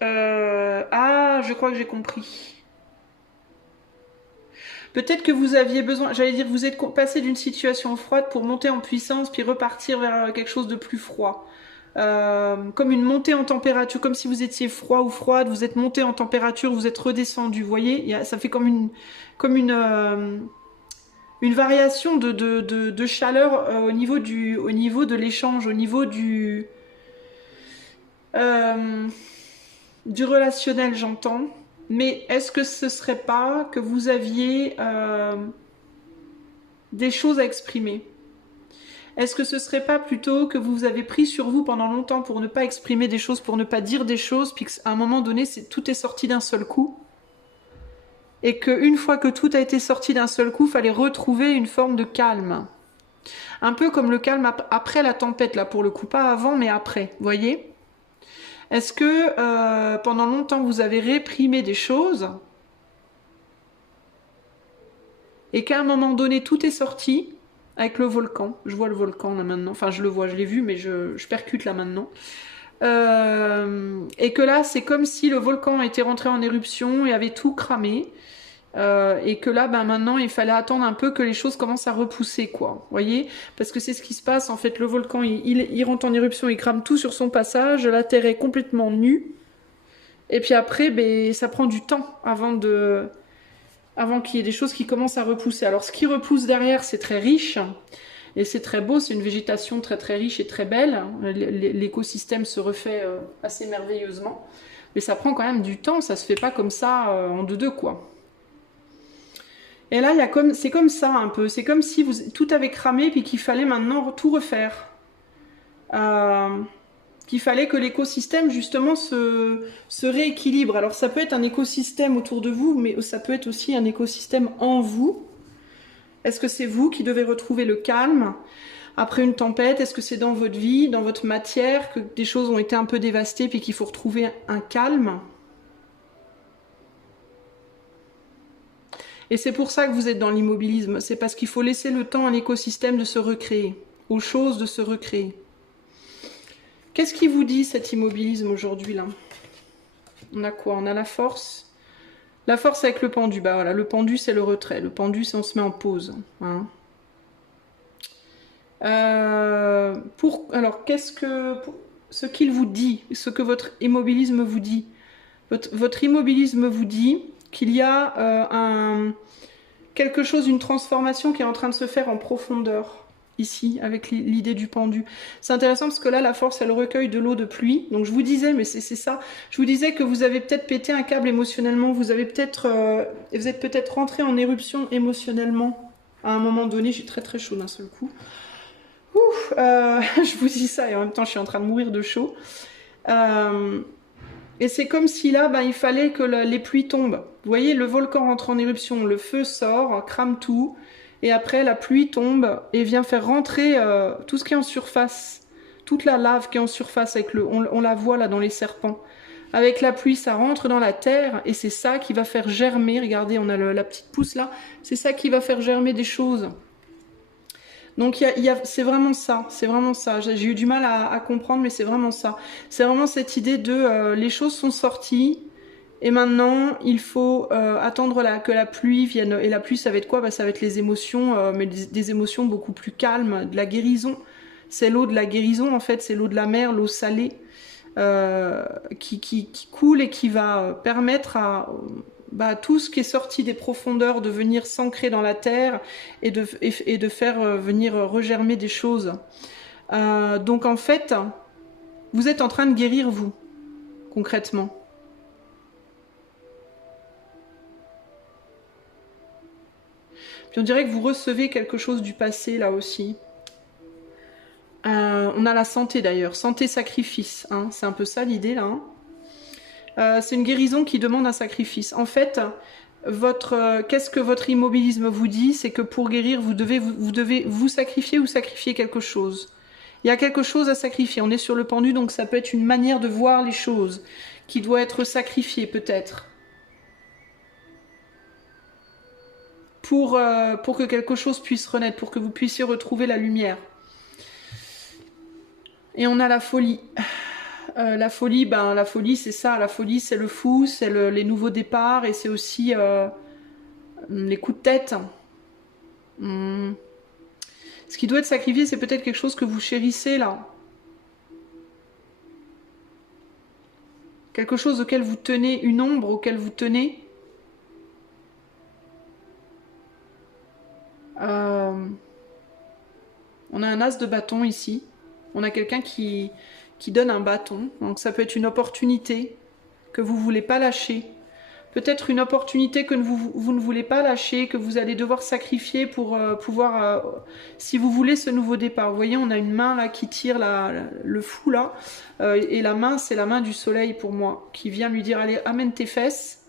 Ah, je crois que j'ai compris. Peut-être que vous aviez besoin, j'allais dire, vous êtes passé d'une situation froide pour monter en puissance, puis repartir vers quelque chose de plus froid. Comme une montée en température, comme si vous étiez froid ou froide, vous êtes monté en température, vous êtes redescendu, vous voyez, ça fait comme une variation de chaleur au niveau de l'échange, au niveau du relationnel, j'entends. Mais est-ce que ce serait pas que vous aviez des choses à exprimer? Est-ce que ce serait pas plutôt que vous avez pris sur vous pendant longtemps pour ne pas exprimer des choses, pour ne pas dire des choses, puis qu'à un moment donné, tout est sorti d'un seul coup? Et qu'une fois que tout a été sorti d'un seul coup, il fallait retrouver une forme de calme. Un peu comme le calme après la tempête, là, pour le coup. Pas avant, mais après, vous voyez? Est-ce que pendant longtemps, vous avez réprimé des choses et qu'à un moment donné, tout est sorti avec le volcan? Je vois le volcan, là, maintenant. Enfin, je le vois, je l'ai vu, mais je percute, là, maintenant. Et que là, c'est comme si le volcan était rentré en éruption et avait tout cramé. Et que là, ben maintenant, il fallait attendre un peu que les choses commencent à repousser, quoi. Vous voyez? Parce que c'est ce qui se passe, en fait, le volcan, il rentre en éruption, il crame tout sur son passage, la terre est complètement nue, et puis après, ben, ça prend du temps avant qu'il y ait des choses qui commencent à repousser. Alors, ce qui repousse derrière, c'est très riche, et c'est très beau, c'est une végétation très très riche et très belle. L'écosystème se refait assez merveilleusement, mais ça prend quand même du temps, ça se fait pas comme ça en deux, quoi. Et là, c'est comme ça un peu. C'est comme si tout avait cramé puis qu'il fallait maintenant tout refaire. Qu'il fallait que l'écosystème justement se rééquilibre. Alors ça peut être un écosystème autour de vous, mais ça peut être aussi un écosystème en vous. Est-ce que c'est vous qui devez retrouver le calme après une tempête? Est-ce que c'est dans votre vie, dans votre matière, que des choses ont été un peu dévastées puis qu'il faut retrouver un calme? Et c'est pour ça que vous êtes dans l'immobilisme. C'est parce qu'il faut laisser le temps à l'écosystème de se recréer, aux choses de se recréer. Qu'est-ce qui vous dit cet immobilisme aujourd'hui là? On a quoi? On a la force. La force avec le pendu. Bah voilà, le pendu c'est le retrait. Le pendu c'est on se met en pause. Hein. Alors ce qu'il vous dit, ce que votre immobilisme vous dit. Votre immobilisme vous dit qu'il y a quelque chose, une transformation qui est en train de se faire en profondeur, ici, avec l'idée du pendu. C'est intéressant parce que là, la force, elle recueille de l'eau de pluie. Donc je vous disais, mais c'est ça, je vous disais que vous avez peut-être pété un câble émotionnellement, vous êtes peut-être rentré en éruption émotionnellement. À un moment donné, j'ai très très chaud d'un seul coup. Ouf, je vous dis ça et en même temps, je suis en train de mourir de chaud. Et c'est comme si là, il fallait que les pluies tombent. Vous voyez, le volcan rentre en éruption, le feu sort, crame tout, et après la pluie tombe et vient faire rentrer tout ce qui est en surface, toute la lave qui est en surface, on la voit là dans les serpents. Avec la pluie, ça rentre dans la terre, et c'est ça qui va faire germer, regardez, on a la petite pousse là, c'est ça qui va faire germer des choses. Donc c'est vraiment ça, c'est vraiment ça. J'ai eu du mal à comprendre, mais c'est vraiment ça. C'est vraiment cette idée de les choses sont sorties et maintenant il faut attendre que la pluie vienne. Et la pluie, ça va être quoi? Ça va être les émotions, mais des émotions beaucoup plus calmes, de la guérison. C'est l'eau de la guérison en fait, c'est l'eau de la mer, l'eau salée qui coule et qui va permettre à tout ce qui est sorti des profondeurs de venir s'ancrer dans la terre et de faire venir regermer des choses. Donc en fait, vous êtes en train de guérir vous, concrètement. Puis on dirait que vous recevez quelque chose du passé là aussi. On a la santé d'ailleurs, santé-sacrifice, hein. C'est un peu ça l'idée là. Hein. C'est une guérison qui demande un sacrifice. En fait, qu'est-ce que votre immobilisme vous dit? C'est que pour guérir, vous devez vous sacrifier ou sacrifier quelque chose. Il y a quelque chose à sacrifier. On est sur le pendu, donc ça peut être une manière de voir les choses qui doit être sacrifiée peut-être. Pour que quelque chose puisse renaître, pour que vous puissiez retrouver la lumière. Et on a la folie. La folie c'est ça, la folie c'est le fou, c'est les nouveaux départs et c'est aussi Les coups de tête. Hmm. Ce qui doit être sacrifié, c'est peut-être quelque chose que vous chérissez là. Quelque chose auquel vous tenez, une ombre auquel vous tenez. On a un as de bâton ici. On a quelqu'un qui donne un bâton. Donc ça peut être une opportunité que vous ne voulez pas lâcher. Peut-être une opportunité que vous ne voulez pas lâcher, que vous allez devoir sacrifier pour pouvoir, si vous voulez ce nouveau départ. Vous voyez, on a une main là qui tire le fou là, et la main, c'est la main du soleil pour moi, qui vient lui dire, allez, amène tes fesses,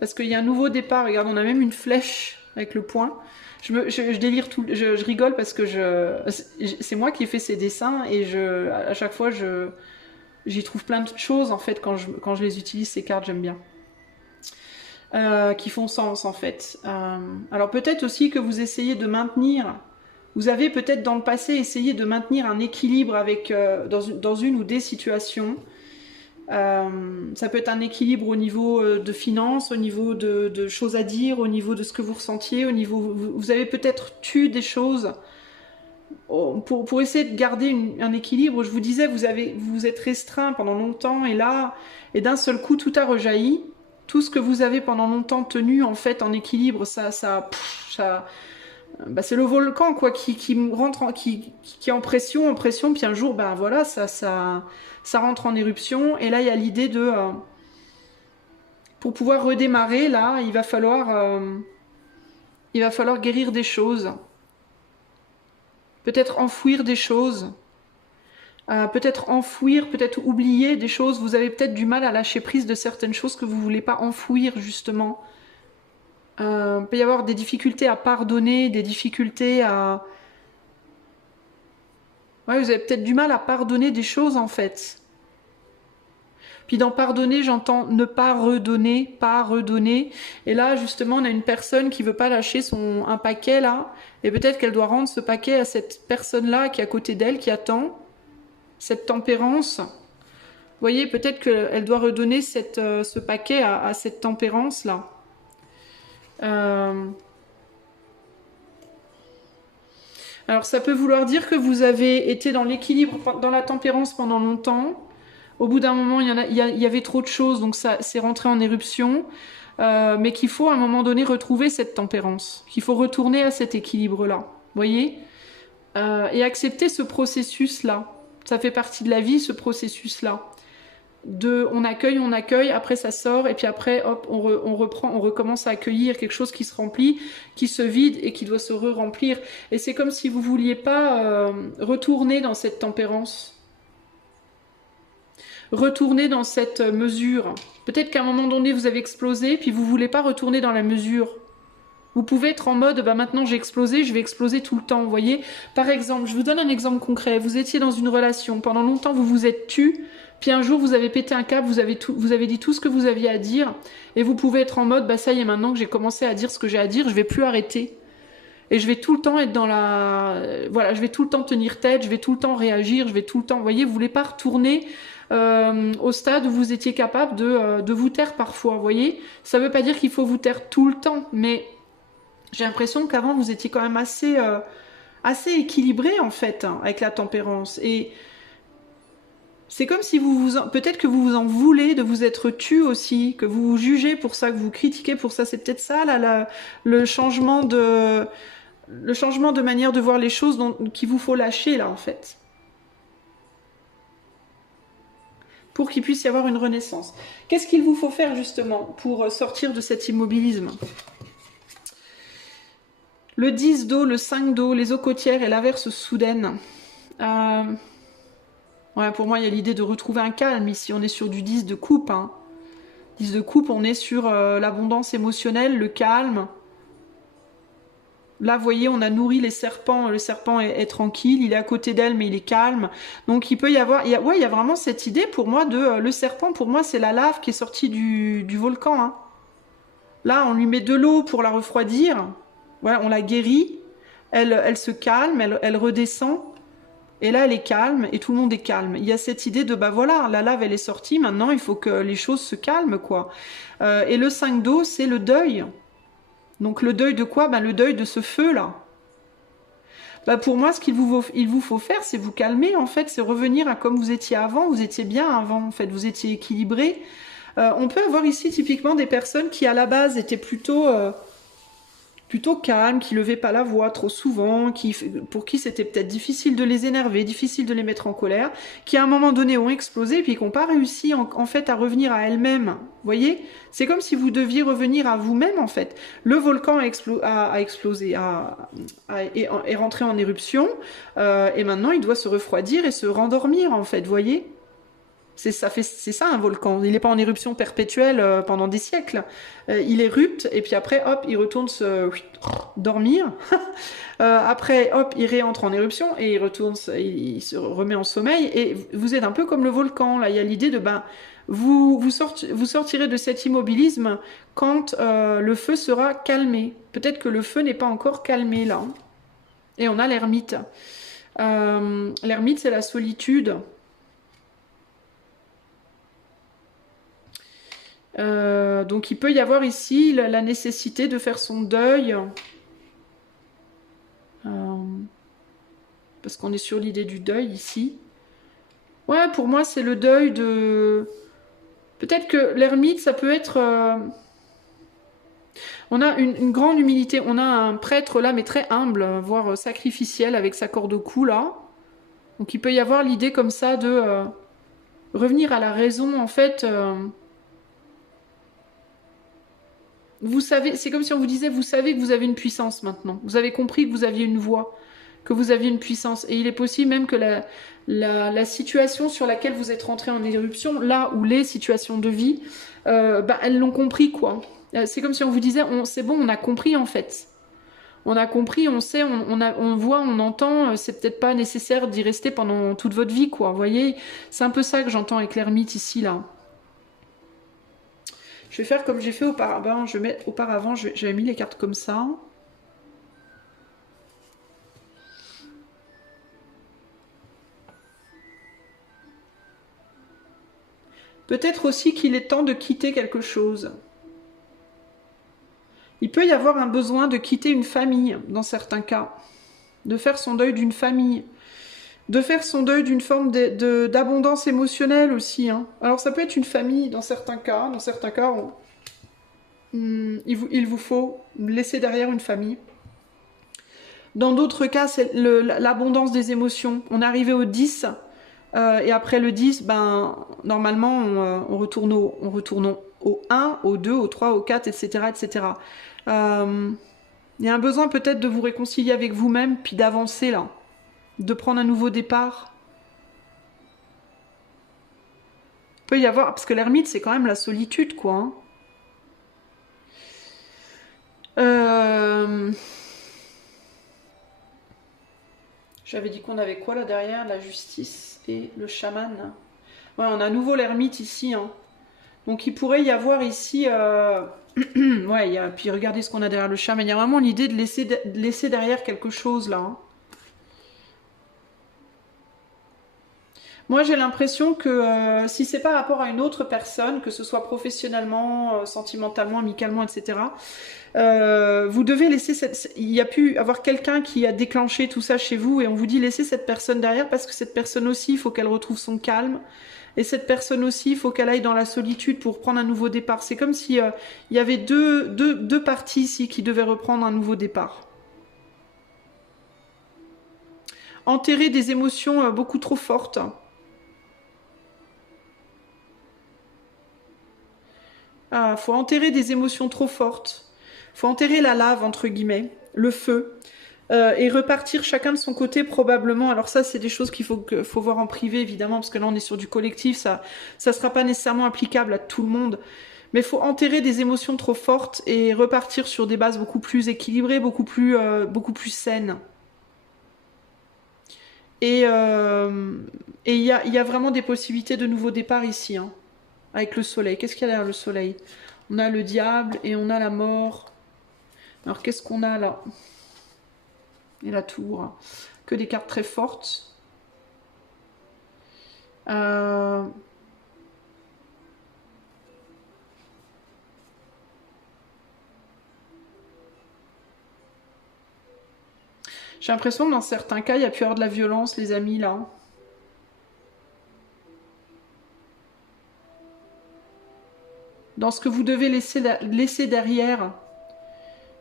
parce qu'il y a un nouveau départ. Regarde, on a même une flèche avec le poing. Je délire tout, je rigole parce que c'est moi qui ai fait ces dessins, et à chaque fois, j'y trouve plein de choses en fait quand je les utilise, ces cartes, j'aime bien. Qui font sens en fait. Alors peut-être aussi que vous essayez de maintenir, vous avez peut-être dans le passé essayé de maintenir un équilibre avec, dans une ou des situations. Ça peut être un équilibre au niveau de finances, au niveau de choses à dire, au niveau de ce que vous ressentiez, au niveau, vous avez peut-être tué des choses pour essayer de garder un équilibre. Je vous disais, vous vous êtes restreint pendant longtemps, et là, et d'un seul coup, tout a rejailli. Tout ce que vous avez pendant longtemps tenu en fait en équilibre, bah, c'est le volcan quoi qui rentre, qui est en pression, puis un jour, bah voilà, ça rentre en éruption. Et là, il y a l'idée de, pour pouvoir redémarrer, là, il va falloir guérir des choses, peut-être enfouir des choses. Peut-être enfouir, peut-être oublier des choses. Vous avez peut-être du mal à lâcher prise de certaines choses que vous ne voulez pas enfouir, justement. Il peut y avoir des difficultés à pardonner, des difficultés à... Ouais, vous avez peut-être du mal à pardonner des choses, en fait. Puis dans pardonner, j'entends ne pas redonner, pas redonner. Et là, justement, on a une personne qui veut pas lâcher un paquet, là. Et peut-être qu'elle doit rendre ce paquet à cette personne-là qui est à côté d'elle, qui attend. Cette tempérance, vous voyez, peut-être qu'elle doit redonner ce paquet à cette tempérance-là. Alors ça peut vouloir dire que vous avez été dans l'équilibre, dans la tempérance pendant longtemps. Au bout d'un moment, il y avait trop de choses, donc ça c'est rentré en éruption. Mais qu'il faut à un moment donné retrouver cette tempérance, qu'il faut retourner à cet équilibre-là. Vous voyez, et accepter ce processus-là. Ça fait partie de la vie, ce processus-là. On accueille, après ça sort, et puis après, hop, on reprend, on recommence à accueillir quelque chose qui se remplit, qui se vide et qui doit se re-remplir. Et c'est comme si vous ne vouliez pas retourner dans cette tempérance. Retourner dans cette mesure. Peut-être qu'à un moment donné, vous avez explosé, puis vous ne voulez pas retourner dans la mesure. Vous pouvez être en mode, bah maintenant j'ai explosé, je vais exploser tout le temps, vous voyez. Par exemple, je vous donne un exemple concret. Vous étiez dans une relation, pendant longtemps vous vous êtes tu, puis un jour vous avez pété un câble, vous avez dit tout ce que vous aviez à dire, et vous pouvez être en mode, bah ça y est, maintenant que j'ai commencé à dire ce que j'ai à dire, je vais plus arrêter. Et je vais tout le temps être dans voilà, je vais tout le temps tenir tête, je vais tout le temps réagir, je vais tout le temps... Vous voyez, vous voulez pas retourner au stade où vous étiez capable de vous taire parfois, vous voyez. Ça veut pas dire qu'il faut vous taire tout le temps, mais... J'ai l'impression qu'avant, vous étiez quand même assez équilibré, en fait, hein, avec la tempérance. Et c'est comme si peut-être que vous vous en voulez de vous être tu aussi, que vous vous jugez pour ça, que vous critiquez pour ça. C'est peut-être ça, là, le changement de manière de voir les choses qu'il vous faut lâcher, là, en fait. Pour qu'il puisse y avoir une renaissance. Qu'est-ce qu'il vous faut faire, justement, pour sortir de cet immobilisme ? Le 10 d'eau, le 5 d'eau, les eaux côtières et l'averse soudaine. Ouais, pour moi, il y a l'idée de retrouver un calme. Ici, on est sur du 10 de coupe. Hein. 10 de coupe, on est sur l'abondance émotionnelle, le calme. Là, vous voyez, on a nourri les serpents. Le serpent est tranquille, il est à côté d'elle, mais il est calme. Donc, il peut y avoir... il y a vraiment cette idée, pour moi, le serpent, pour moi, c'est la lave qui est sortie du volcan. Hein. Là, on lui met de l'eau pour la refroidir. Voilà, on la guérit, elle se calme, elle redescend, et là elle est calme, et tout le monde est calme. Il y a cette idée de, bah voilà, la lave elle est sortie, maintenant il faut que les choses se calment, quoi. Et le 5 d'eau, c'est le deuil. Donc le deuil de quoi? Ben, le deuil de ce feu-là. Bah pour moi, ce il vous faut faire, c'est vous calmer, en fait, c'est revenir à comme vous étiez avant, vous étiez bien avant, en fait, vous étiez équilibré. On peut avoir ici typiquement des personnes qui à la base étaient plutôt calmes, qui levaient pas la voix trop souvent, pour qui c'était peut-être difficile de les énerver, difficile de les mettre en colère, qui à un moment donné ont explosé, puis qui n'ont pas réussi en fait à revenir à elles-mêmes. Vous voyez? C'est comme si vous deviez revenir à vous-même en fait. Le volcan a explosé, est rentré en éruption, et maintenant il doit se refroidir et se rendormir en fait, vous voyez? C'est ça un volcan. Il n'est pas en éruption perpétuelle pendant des siècles. Il érupte et puis après, hop, il retourne dormir. Après, hop, il réentre en éruption et il se remet en sommeil. Et vous êtes un peu comme le volcan. Là, il y a l'idée de vous sortirez de cet immobilisme quand le feu sera calmé. Peut-être que le feu n'est pas encore calmé là. Et on a l'ermite. L'ermite, c'est la solitude. Donc il peut y avoir ici la nécessité de faire son deuil. Parce qu'on est sur l'idée du deuil ici. Ouais, pour moi c'est le deuil de... Peut-être que l'ermite ça peut être... On a une grande humilité. On a un prêtre là mais très humble, voire sacrificiel avec sa corde au cou là. Donc il peut y avoir l'idée comme ça de revenir à la raison en fait... Vous savez, c'est comme si on vous disait, vous savez que vous avez une puissance maintenant. Vous avez compris que vous aviez une voix, que vous aviez une puissance. Et il est possible même que la situation sur laquelle vous êtes rentré en éruption, là où les situations de vie, elles l'ont compris, quoi. C'est comme si on vous disait, c'est bon, on a compris en fait. On a compris, on sait, on voit, on entend, c'est peut-être pas nécessaire d'y rester pendant toute votre vie, quoi. Vous voyez, c'est un peu ça que j'entends avec l'ermite ici, là. Je vais faire comme j'ai fait auparavant. J'avais mis les cartes comme ça. Peut-être aussi qu'il est temps de quitter quelque chose. Il peut y avoir un besoin de quitter une famille, dans certains cas. De faire son deuil d'une famille. De faire son deuil d'une forme d'abondance émotionnelle aussi. Hein. Alors ça peut être une famille dans certains cas. Dans certains cas, il vous faut laisser derrière une famille. Dans d'autres cas, c'est l'abondance des émotions. On est arrivé au 10, et après le 10, normalement, on retourne au 1, au 2, au 3, au 4, etc. etc. Il y a un besoin peut-être de vous réconcilier avec vous-même, puis d'avancer là. De prendre un nouveau départ. Il peut y avoir... Parce que l'ermite, c'est quand même la solitude, quoi. Hein. J'avais dit qu'on avait quoi là derrière? La justice et le chaman. Ouais, on a à nouveau l'ermite ici. Hein. Donc il pourrait y avoir ici... ouais, puis regardez ce qu'on a derrière le chaman. Il y a vraiment l'idée de laisser derrière quelque chose là. Hein. Moi j'ai l'impression que si c'est pas rapport à une autre personne, que ce soit professionnellement, sentimentalement, amicalement, etc., vous devez laisser il y a pu avoir quelqu'un qui a déclenché tout ça chez vous et on vous dit laissez cette personne derrière parce que cette personne aussi il faut qu'elle retrouve son calme et cette personne aussi il faut qu'elle aille dans la solitude pour prendre un nouveau départ. C'est comme si il y avait deux parties ici qui devaient reprendre un nouveau départ. Enterrer des émotions beaucoup trop fortes. Faut enterrer des émotions trop fortes. Faut enterrer la lave, entre guillemets, le feu, et repartir chacun de son côté probablement. Alors ça, c'est des choses qu'il faut voir en privé, évidemment, parce que là, on est sur du collectif, ça sera pas nécessairement applicable à tout le monde. Mais il faut enterrer des émotions trop fortes et repartir sur des bases beaucoup plus équilibrées, beaucoup plus saines. Et il y a vraiment des possibilités de nouveau départ ici, hein, avec le soleil. Qu'est-ce qu'il y a derrière le soleil? On a le diable et on a la mort. Alors qu'est-ce qu'on a là? Et la tour. Que des cartes très fortes. J'ai l'impression que dans certains cas, il y a pu y avoir de la violence, les amis, là. Dans ce que vous devez laisser derrière,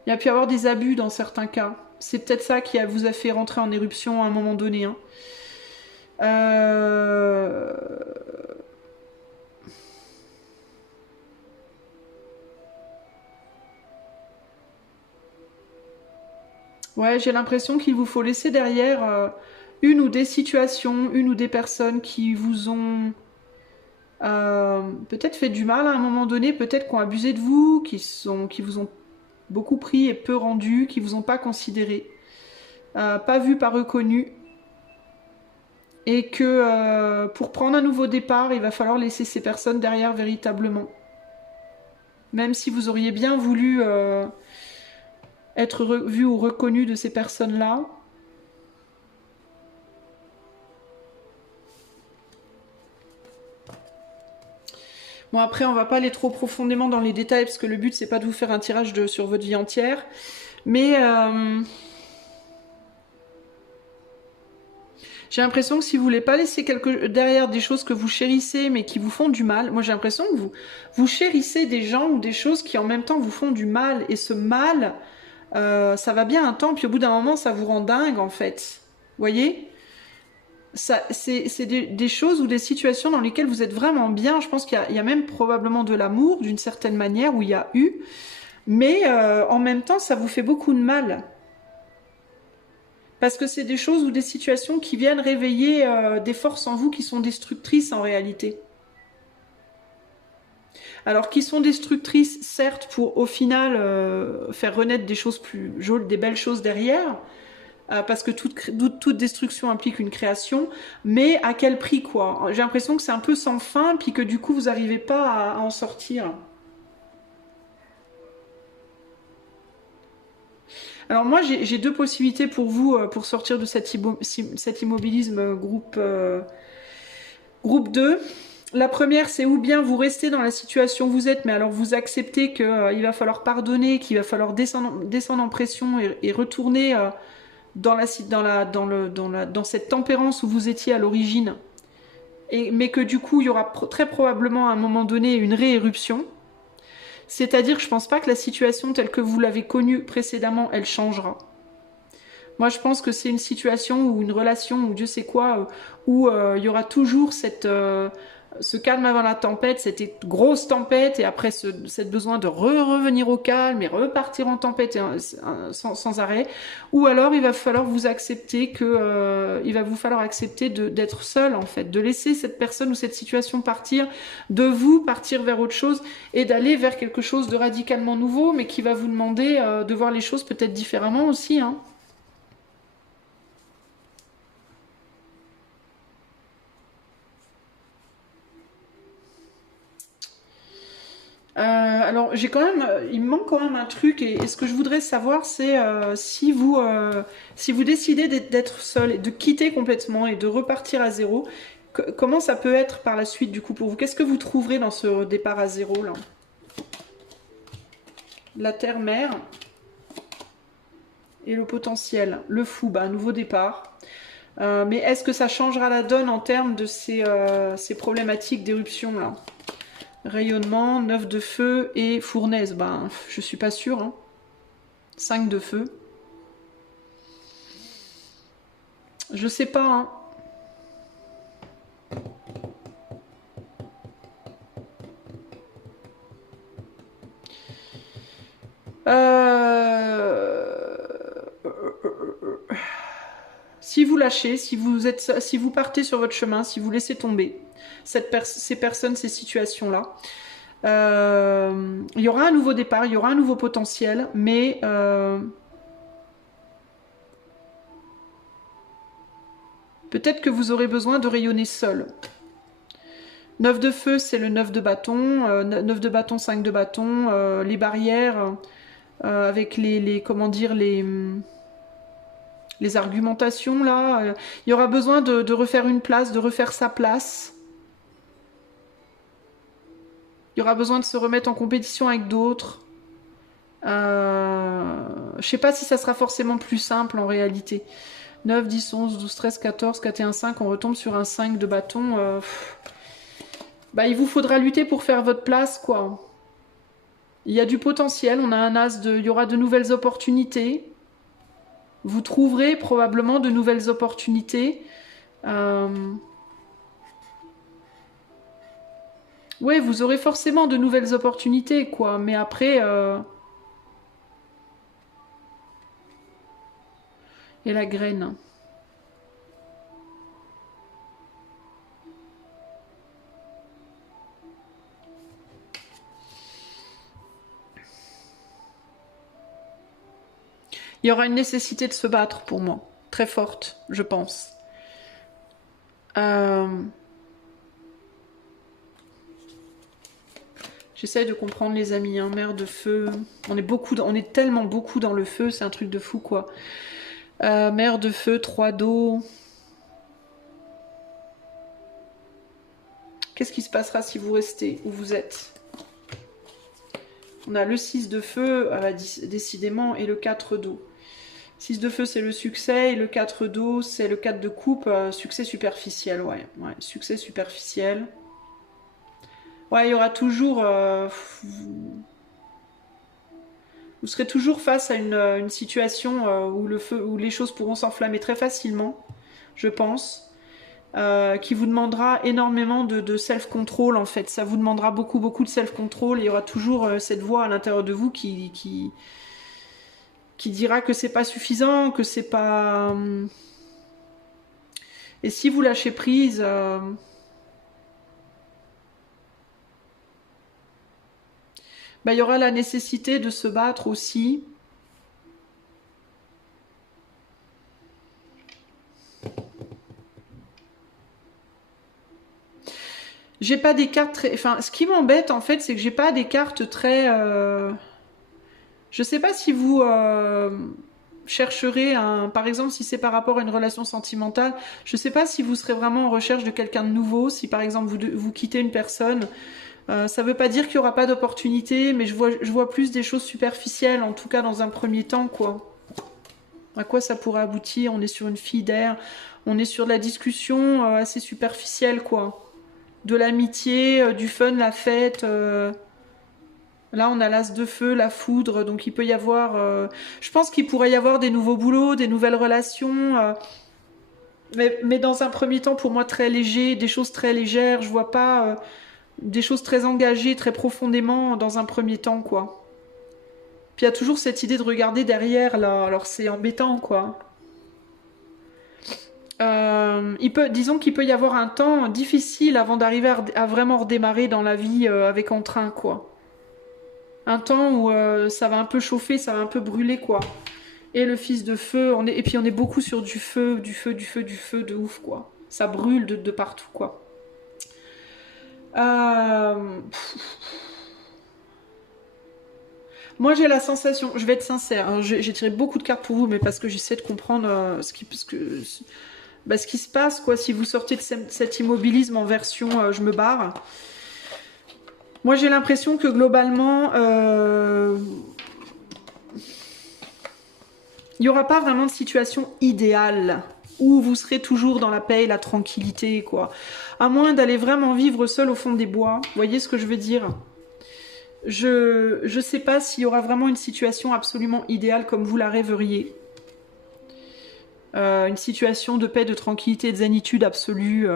il y a pu y avoir des abus dans certains cas. C'est peut-être ça qui vous a fait rentrer en éruption à un moment donné. Hein. Ouais, j'ai l'impression qu'il vous faut laisser derrière une ou des situations, une ou des personnes qui vous ont peut-être fait du mal à un moment donné, peut-être qui ont abusé de vous, qui vous ont beaucoup pris et peu rendu, qui vous ont pas considéré, pas vu, pas reconnu. Et que pour prendre un nouveau départ, il va falloir laisser ces personnes derrière véritablement. Même si vous auriez bien voulu être vu ou reconnu de ces personnes-là. Bon, après, on va pas aller trop profondément dans les détails, parce que le but, c'est pas de vous faire un tirage sur votre vie entière. Mais j'ai l'impression que si vous voulez pas laisser derrière des choses que vous chérissez, mais qui vous font du mal, moi j'ai l'impression que vous chérissez des gens ou des choses qui en même temps vous font du mal. Et ce mal, ça va bien un temps, puis au bout d'un moment, ça vous rend dingue, en fait. Vous voyez ? C'est des choses ou des situations dans lesquelles vous êtes vraiment bien. Je pense qu'il y a même probablement de l'amour, d'une certaine manière, où il y a eu. Mais en même temps, ça vous fait beaucoup de mal. Parce que c'est des choses ou des situations qui viennent réveiller des forces en vous qui sont destructrices en réalité. Alors, qui sont destructrices, certes, pour au final faire renaître des choses plus jolies, des belles choses derrière, parce que toute destruction implique une création, mais à quel prix, quoi? J'ai l'impression que c'est un peu sans fin, puis que du coup, vous n'arrivez pas à en sortir. Alors moi, j'ai deux possibilités pour vous, pour sortir de cet immobilisme groupe 2. La première, c'est ou bien vous restez dans la situation où vous êtes, mais alors vous acceptez qu'il va falloir pardonner, qu'il va falloir descendre en pression et retourner dans cette tempérance où vous étiez à l'origine, mais que du coup, il y aura très probablement à un moment donné une rééruption. C'est-à-dire que je pense pas que la situation telle que vous l'avez connue précédemment, elle changera. Moi, je pense que c'est une situation ou une relation ou Dieu sait quoi, où il y aura toujours ce calme avant la tempête, cette grosse tempête, et après cette besoin de revenir au calme et repartir en tempête sans arrêt. Ou alors, il va falloir vous accepter il va vous falloir accepter d'être seul, en fait, de laisser cette personne ou cette situation partir, de vous partir vers autre chose et d'aller vers quelque chose de radicalement nouveau, mais qui va vous demander de voir les choses peut-être différemment aussi, hein. Alors j'ai quand même, il me manque quand même un truc et ce que je voudrais savoir c'est si vous décidez d'être seul et de quitter complètement et de repartir à zéro, comment ça peut être par la suite du coup pour vous? Qu'est-ce que vous trouverez dans ce départ à zéro là? La terre-mère et le potentiel, le fou, un nouveau départ. Mais est-ce que ça changera la donne en termes de ces problématiques d'éruption là? Rayonnement, 9 de feu et fournaise. Je suis pas sûre. Hein. 5 de feu. Je sais pas. Hein. Si vous lâchez, si vous partez sur votre chemin, si vous laissez tomber ces personnes, ces situations-là, il y aura un nouveau départ, il y aura un nouveau potentiel, mais peut-être que vous aurez besoin de rayonner seul. 9 de feu, c'est le 9 de bâton, 9 de bâton, 5 de bâton, les barrières, avec les argumentations là, il y aura besoin de refaire une place, de refaire sa place. Il y aura besoin de se remettre en compétition avec d'autres. Je sais pas si ça sera forcément plus simple en réalité. 9, 10, 11, 12, 13, 14, 4 et un 5, on retombe sur un 5 de bâton. Bah, il vous faudra lutter pour faire votre place, quoi. Il y a du potentiel, on a un as de... Il y aura de nouvelles opportunités. Vous trouverez probablement de nouvelles opportunités. Ouais, vous aurez forcément de nouvelles opportunités, quoi. Mais après... Et la graine. Il y aura une nécessité de se battre pour moi. Très forte, je pense. J'essaye de comprendre les amis, hein. Mère de feu. On est tellement beaucoup dans le feu, c'est un truc de fou, quoi. Mère de feu, 3 d'eau. Qu'est-ce qui se passera si vous restez où vous êtes? On a le 6 de feu, décidément, et le 4 d'eau. 6 de feu, c'est le succès, et le 4 d'eau, c'est le 4 de coupe, succès superficiel, ouais, succès superficiel. Ouais, il y aura toujours... vous serez toujours face à une situation où les choses pourront s'enflammer très facilement, je pense. Qui vous demandera énormément de self-control, en fait. Ça vous demandera beaucoup de self-control. Il y aura toujours cette voix à l'intérieur de vous qui dira que c'est pas suffisant, que c'est pas... Et si vous lâchez prise... Bah, il y aura la nécessité de se battre aussi. J'ai pas des cartes très... Enfin, ce qui m'embête, en fait, c'est que j'ai pas des cartes très... Je sais pas si vous chercherez un... Par exemple, si c'est par rapport à une relation sentimentale, je sais pas si vous serez vraiment en recherche de quelqu'un de nouveau. Si, par exemple, vous quittez une personne... ça veut pas dire qu'il y aura pas d'opportunité, mais je vois plus des choses superficielles, en tout cas dans un premier temps, quoi. À quoi ça pourrait aboutir? On est sur une fille d'air, on est sur de la discussion assez superficielle, quoi. De l'amitié, du fun, la fête. Là, on a l'as de feu, la foudre, donc il peut y avoir... je pense qu'il pourrait y avoir des nouveaux boulots, des nouvelles relations... mais dans un premier temps, pour moi, très léger, des choses très légères. Je vois pas des choses très engagées, très profondément dans un premier temps, quoi. Puis il y a toujours cette idée de regarder derrière, là. Alors c'est embêtant, quoi. Disons qu'il peut y avoir un temps difficile avant d'arriver à vraiment redémarrer dans la vie avec entrain, quoi. Un temps où ça va un peu chauffer, ça va un peu brûler, quoi. Et le fils de feu, et puis on est beaucoup sur du feu, du feu, du feu, du feu, de ouf, quoi. Ça brûle de partout, quoi. Moi j'ai la sensation, je vais être sincère, hein, j'ai tiré beaucoup de cartes pour vous, mais parce que j'essaie de comprendre ce qui se passe, quoi. Si vous sortez de cet immobilisme en version je me barre. Moi j'ai l'impression que globalement, il n'y aura pas vraiment de situation idéale où vous serez toujours dans la paix et la tranquillité, quoi. À moins d'aller vraiment vivre seul au fond des bois. Vous voyez ce que je veux dire? Je sais pas s'il y aura vraiment une situation absolument idéale comme vous la rêveriez. Une situation de paix, de tranquillité, de zénitude absolue.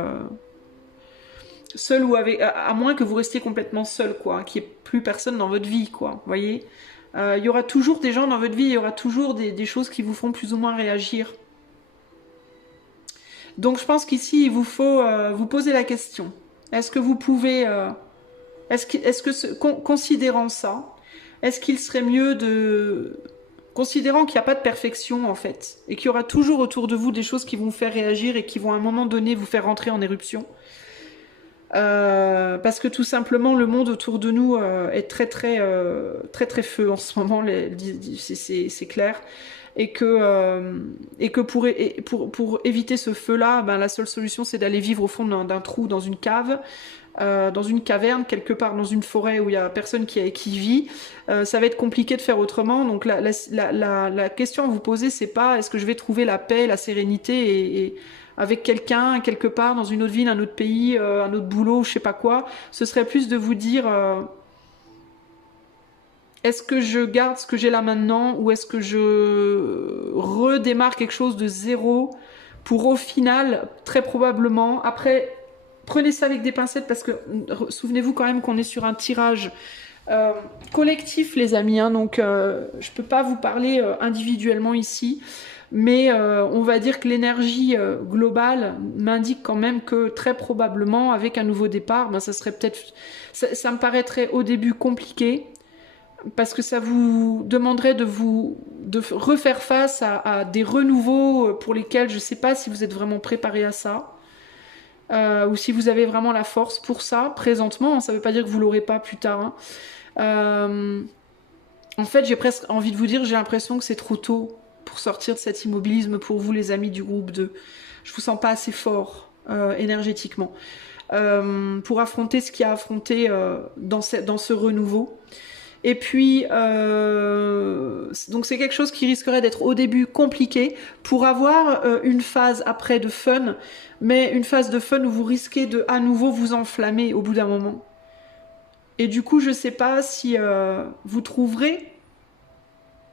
Seul ou avec... À moins que vous restiez complètement seul, quoi. Qu'il n'y ait plus personne dans votre vie, quoi. Vous voyez? Il y aura toujours des gens dans votre vie, il y aura toujours des choses qui vous font plus ou moins réagir. Donc je pense qu'ici, il vous faut vous poser la question. Est-ce que vous pouvez... considérant ça, est-ce qu'il serait mieux de... Considérant qu'il n'y a pas de perfection, en fait, et qu'il y aura toujours autour de vous des choses qui vont vous faire réagir et qui vont à un moment donné vous faire rentrer en éruption. Parce que tout simplement, le monde autour de nous est très feu en ce moment, c'est clair. et que pour éviter ce feu-là, ben, la seule solution c'est d'aller vivre au fond d'un trou dans une cave, dans une caverne, quelque part dans une forêt où il y a personne qui vit. Ça va être compliqué de faire autrement. Donc la question à vous poser, c'est pas est-ce que je vais trouver la paix, la sérénité et avec quelqu'un quelque part dans une autre ville, un autre pays, un autre boulot, je sais pas quoi. Ce serait plus de vous dire est-ce que je garde ce que j'ai là maintenant ou est-ce que je redémarre quelque chose de zéro pour au final, très probablement, après, prenez ça avec des pincettes parce que souvenez-vous quand même qu'on est sur un tirage collectif, les amis, hein, donc je peux pas vous parler individuellement ici, mais on va dire que l'énergie globale m'indique quand même que très probablement, avec un nouveau départ, ben, ça serait peut-être... Ça me paraîtrait au début compliqué, parce que ça vous demanderait de refaire face à des renouveaux pour lesquels je ne sais pas si vous êtes vraiment préparé à ça, ou si vous avez vraiment la force pour ça présentement. Ça ne veut pas dire que vous l'aurez pas plus tard, hein. En fait, j'ai presque envie de vous dire, j'ai l'impression que c'est trop tôt pour sortir de cet immobilisme pour vous, les amis du groupe 2. Je vous sens pas assez fort énergétiquement pour affronter ce qu'il y a à affronter dans ce renouveau. Et puis, donc c'est quelque chose qui risquerait d'être au début compliqué pour avoir une phase après de fun, mais une phase de fun où vous risquez de à nouveau vous enflammer au bout d'un moment. Et du coup, je sais pas si vous trouverez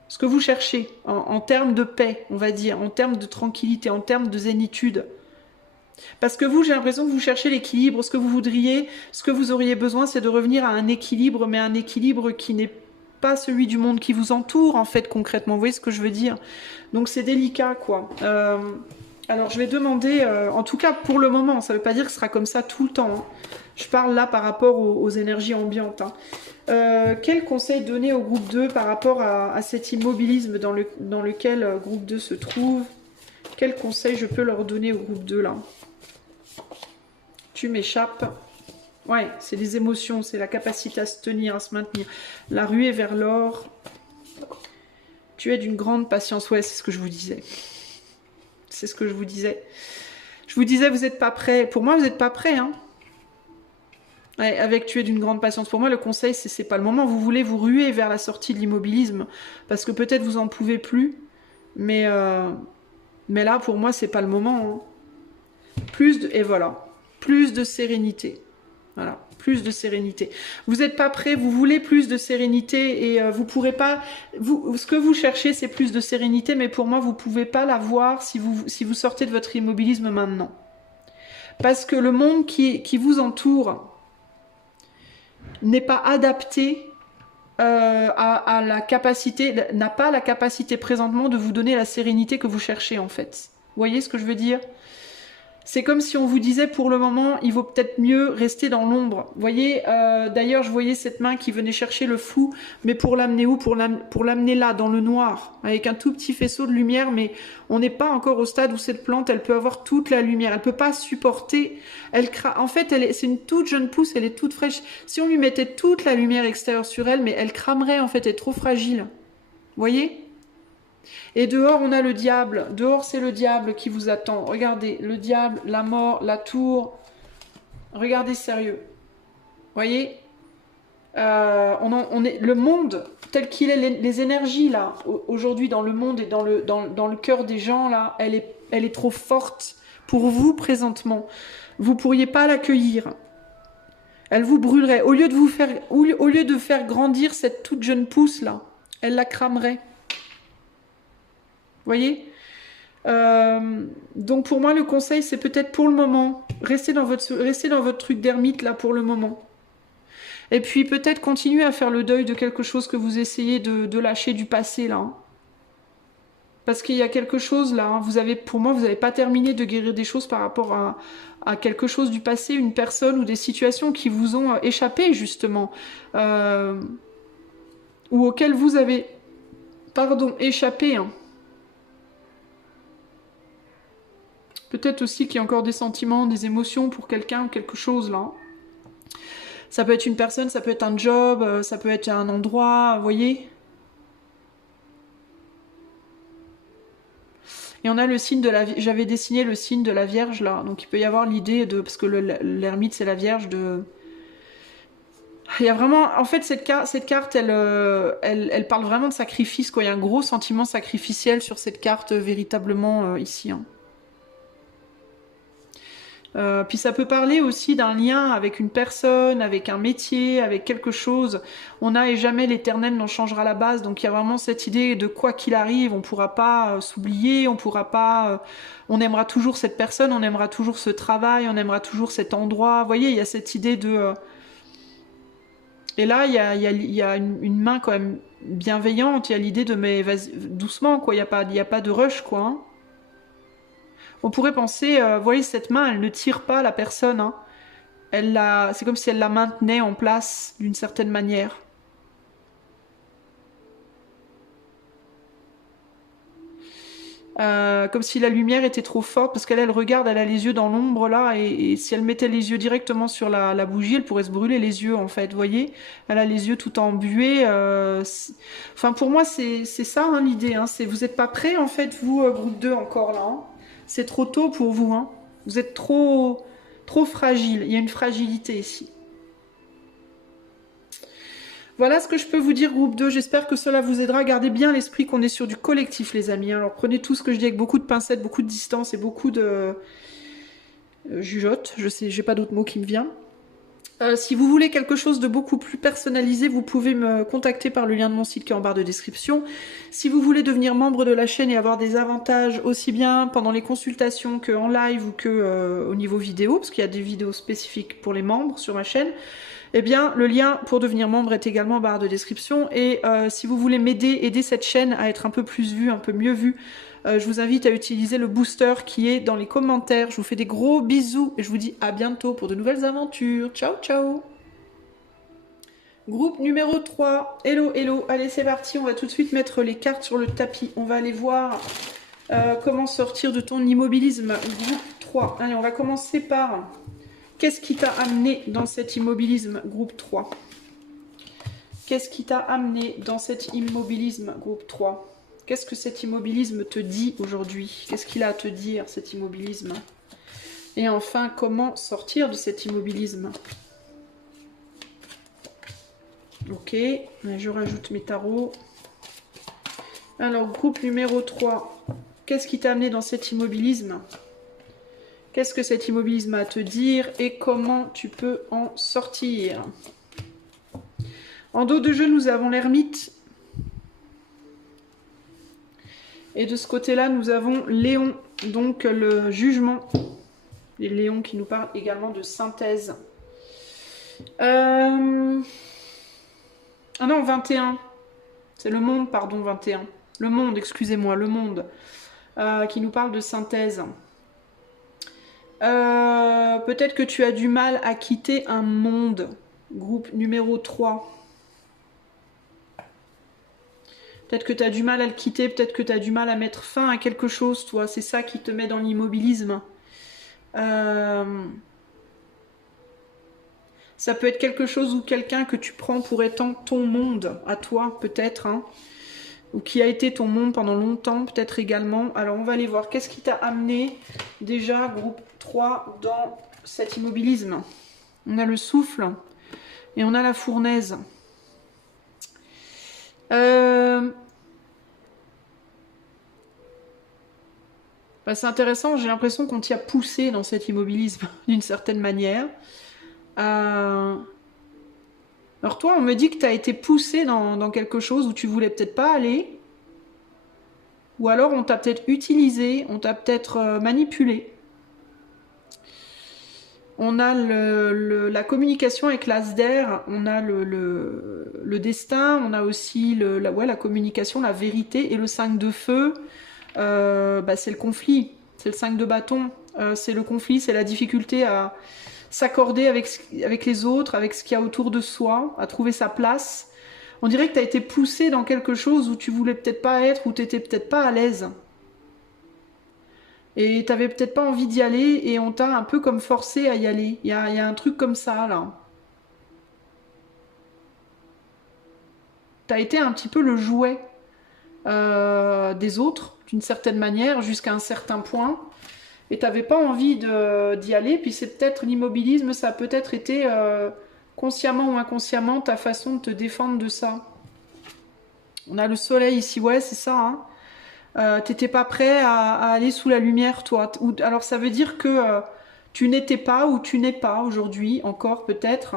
ce que vous cherchez en termes de paix, on va dire, en termes de tranquillité, en termes de zénitude. Parce que vous, j'ai l'impression que vous cherchez l'équilibre, ce que vous voudriez, ce que vous auriez besoin, c'est de revenir à un équilibre, mais un équilibre qui n'est pas celui du monde qui vous entoure, en fait, concrètement. Vous voyez ce que je veux dire? Donc c'est délicat, quoi. Alors je vais demander, en tout cas pour le moment, ça ne veut pas dire que ce sera comme ça tout le temps, hein. Je parle là par rapport aux énergies ambiantes, hein. Quel conseil donner au groupe 2 par rapport à cet immobilisme dans lequel groupe 2 se trouve? Quel conseil je peux leur donner au groupe 2 là? Tu m'échappes. Ouais, c'est les émotions, c'est la capacité à se tenir, à se maintenir. La ruée vers l'or. Tu es d'une grande patience. Ouais, c'est ce que je vous disais. C'est ce que je vous disais. Je vous disais, vous n'êtes pas prêts. Pour moi, vous n'êtes pas prêts, hein. Ouais, avec tu es d'une grande patience. Pour moi, le conseil, c'est pas le moment. Vous voulez vous ruer vers la sortie de l'immobilisme parce que peut-être vous en pouvez plus. Mais là, pour moi, c'est pas le moment, hein. Et voilà. Plus de sérénité. Voilà, plus de sérénité. Vous n'êtes pas prêt, vous voulez plus de sérénité et vous pourrez pas... ce que vous cherchez, c'est plus de sérénité, mais pour moi, vous pouvez pas l'avoir si vous sortez de votre immobilisme maintenant. Parce que le monde qui vous entoure n'est pas adapté à la capacité, n'a pas la capacité présentement de vous donner la sérénité que vous cherchez, en fait. Vous voyez ce que je veux dire ? C'est comme si on vous disait pour le moment, il vaut peut-être mieux rester dans l'ombre. Vous voyez, d'ailleurs, je voyais cette main qui venait chercher le flou, mais pour l'amener où? Pour l'amener là, dans le noir, avec un tout petit faisceau de lumière, mais on n'est pas encore au stade où cette plante, elle peut avoir toute la lumière. Elle peut pas supporter. En fait, c'est une toute jeune pousse, elle est toute fraîche. Si on lui mettait toute la lumière extérieure sur elle, mais elle cramerait, en fait, elle est trop fragile. Vous voyez ? Et dehors, on a le diable. Dehors, c'est le diable qui vous attend. Regardez, le diable, la mort, la tour. Regardez sérieux. Voyez, on est le monde tel qu'il est, les énergies là aujourd'hui dans le monde et dans le cœur des gens là, elle est trop forte pour vous présentement. Vous pourriez pas l'accueillir. Elle vous brûlerait. Au lieu de faire grandir cette toute jeune pousse là, elle la cramerait. Voyez, donc pour moi le conseil c'est peut-être pour le moment restez dans votre truc d'ermite là pour le moment et puis peut-être continuer à faire le deuil de quelque chose que vous essayez de lâcher du passé là, hein. Parce qu'il y a quelque chose là, hein. Pour moi vous n'avez pas terminé de guérir des choses par rapport à quelque chose du passé, une personne ou des situations qui vous ont échappé justement ou auxquelles vous avez échappé, hein. Peut-être aussi qu'il y a encore des sentiments, des émotions pour quelqu'un ou quelque chose là. Ça peut être une personne, ça peut être un job, ça peut être un endroit, vous voyez. Et on a le signe de la... J'avais dessiné le signe de la Vierge là, donc il peut y avoir l'idée de... Parce que l'ermite c'est la Vierge de... Il y a vraiment... En fait cette carte elle parle vraiment de sacrifice, quoi. Il y a un gros sentiment sacrificiel sur cette carte véritablement ici. Hein. Puis ça peut parler aussi d'un lien avec une personne, avec un métier, avec quelque chose. On n'a et jamais l'éternel n'en changera la base. Donc il y a vraiment cette idée de quoi qu'il arrive, on pourra pas s'oublier, on pourra pas... on aimera toujours cette personne, on aimera toujours ce travail, on aimera toujours cet endroit. Vous voyez, il y a cette idée de... Et là, il y a une main quand même bienveillante, il y a l'idée de mais doucement, quoi. Il y a pas de rush, quoi. Hein. On pourrait penser, vous voyez, cette main, elle ne tire pas la personne. Hein. C'est comme si elle la maintenait en place d'une certaine manière. Comme si la lumière était trop forte, parce qu'elle regarde, elle a les yeux dans l'ombre là, et si elle mettait les yeux directement sur la bougie, elle pourrait se brûler les yeux en fait, vous voyez. Elle a les yeux tout embués. Enfin, pour moi, c'est ça hein, l'idée. Hein. Vous n'êtes pas prêts en fait, vous, groupe 2 encore là. Hein. C'est trop tôt pour vous. Hein. Vous êtes trop fragile. Il y a une fragilité ici. Voilà ce que je peux vous dire, groupe 2. J'espère que cela vous aidera. Gardez bien l'esprit qu'on est sur du collectif, les amis. Alors prenez tout ce que je dis avec beaucoup de pincettes, beaucoup de distance et beaucoup de jugeote. Je sais, j'ai pas d'autre mot qui me vient. Si vous voulez quelque chose de beaucoup plus personnalisé, vous pouvez me contacter par le lien de mon site qui est en barre de description. Si vous voulez devenir membre de la chaîne et avoir des avantages aussi bien pendant les consultations qu'en live ou que au niveau vidéo, parce qu'il y a des vidéos spécifiques pour les membres sur ma chaîne, eh bien le lien pour devenir membre est également en barre de description. Et si vous voulez aider cette chaîne à être un peu plus vue, un peu mieux vue, je vous invite à utiliser le booster qui est dans les commentaires. Je vous fais des gros bisous et je vous dis à bientôt pour de nouvelles aventures. Ciao, ciao. Groupe numéro 3. Hello, hello. Allez, c'est parti. On va tout de suite mettre les cartes sur le tapis. On va aller voir comment sortir de ton immobilisme. Groupe 3. Allez, on va commencer par... Qu'est-ce qui t'a amené dans cet immobilisme, groupe 3? Qu'est-ce qui t'a amené dans cet immobilisme, groupe 3? Qu'est-ce que cet immobilisme te dit aujourd'hui? Qu'est-ce qu'il a à te dire, cet immobilisme? Et enfin, comment sortir de cet immobilisme? Ok, je rajoute mes tarots. Alors, groupe numéro 3. Qu'est-ce qui t'a amené dans cet immobilisme? Qu'est-ce que cet immobilisme a à te dire et comment tu peux en sortir? En dos de jeu, nous avons l'ermite. Et de ce côté-là, nous avons Léon, donc le jugement. Et Léon qui nous parle également de synthèse. Ah non, 21. C'est le monde, pardon, 21. Le monde, excusez-moi, le monde. Qui nous parle de synthèse. Peut-être que tu as du mal à quitter un monde. Groupe numéro 3. Peut-être que tu as du mal à le quitter, peut-être que tu as du mal à mettre fin à quelque chose, toi. C'est ça qui te met dans l'immobilisme. Ça peut être quelque chose ou quelqu'un que tu prends pour étant ton monde, à toi, peut-être. Hein, ou qui a été ton monde pendant longtemps, peut-être également. Alors, on va aller voir. Qu'est-ce qui t'a amené, déjà, groupe 3, dans cet immobilisme? On a le souffle et on a la fournaise. Bah, c'est intéressant, j'ai l'impression qu'on t'y a poussé dans cet immobilisme, d'une certaine manière. Alors toi, on me dit que tu as été poussé dans quelque chose où tu voulais peut-être pas aller. Ou alors on t'a peut-être utilisé, on t'a peut-être manipulé. On a la communication avec l'as d'air, on a le destin, on a aussi la communication, la vérité et le 5 de feu. C'est le conflit, c'est le 5 de bâton, c'est le conflit, c'est la difficulté à s'accorder avec les autres, avec ce qu'il y a autour de soi, à trouver sa place. On dirait que tu as été poussé dans quelque chose où tu voulais peut-être pas être, où tu n'étais peut-être pas à l'aise. Et tu n'avais peut-être pas envie d'y aller et on t'a un peu comme forcé à y aller. Il y a un truc comme ça, là. Tu as été un petit peu le jouet des autres. d'une certaine manière, jusqu'à un certain point. Et tu n'avais pas envie d'y aller. Puis c'est peut-être l'immobilisme, ça a peut-être été consciemment ou inconsciemment ta façon de te défendre de ça. On a le soleil ici, ouais, c'est ça. Hein. T'étais pas prêt à aller sous la lumière, toi. Alors ça veut dire que tu n'étais pas ou tu n'es pas aujourd'hui, encore peut-être.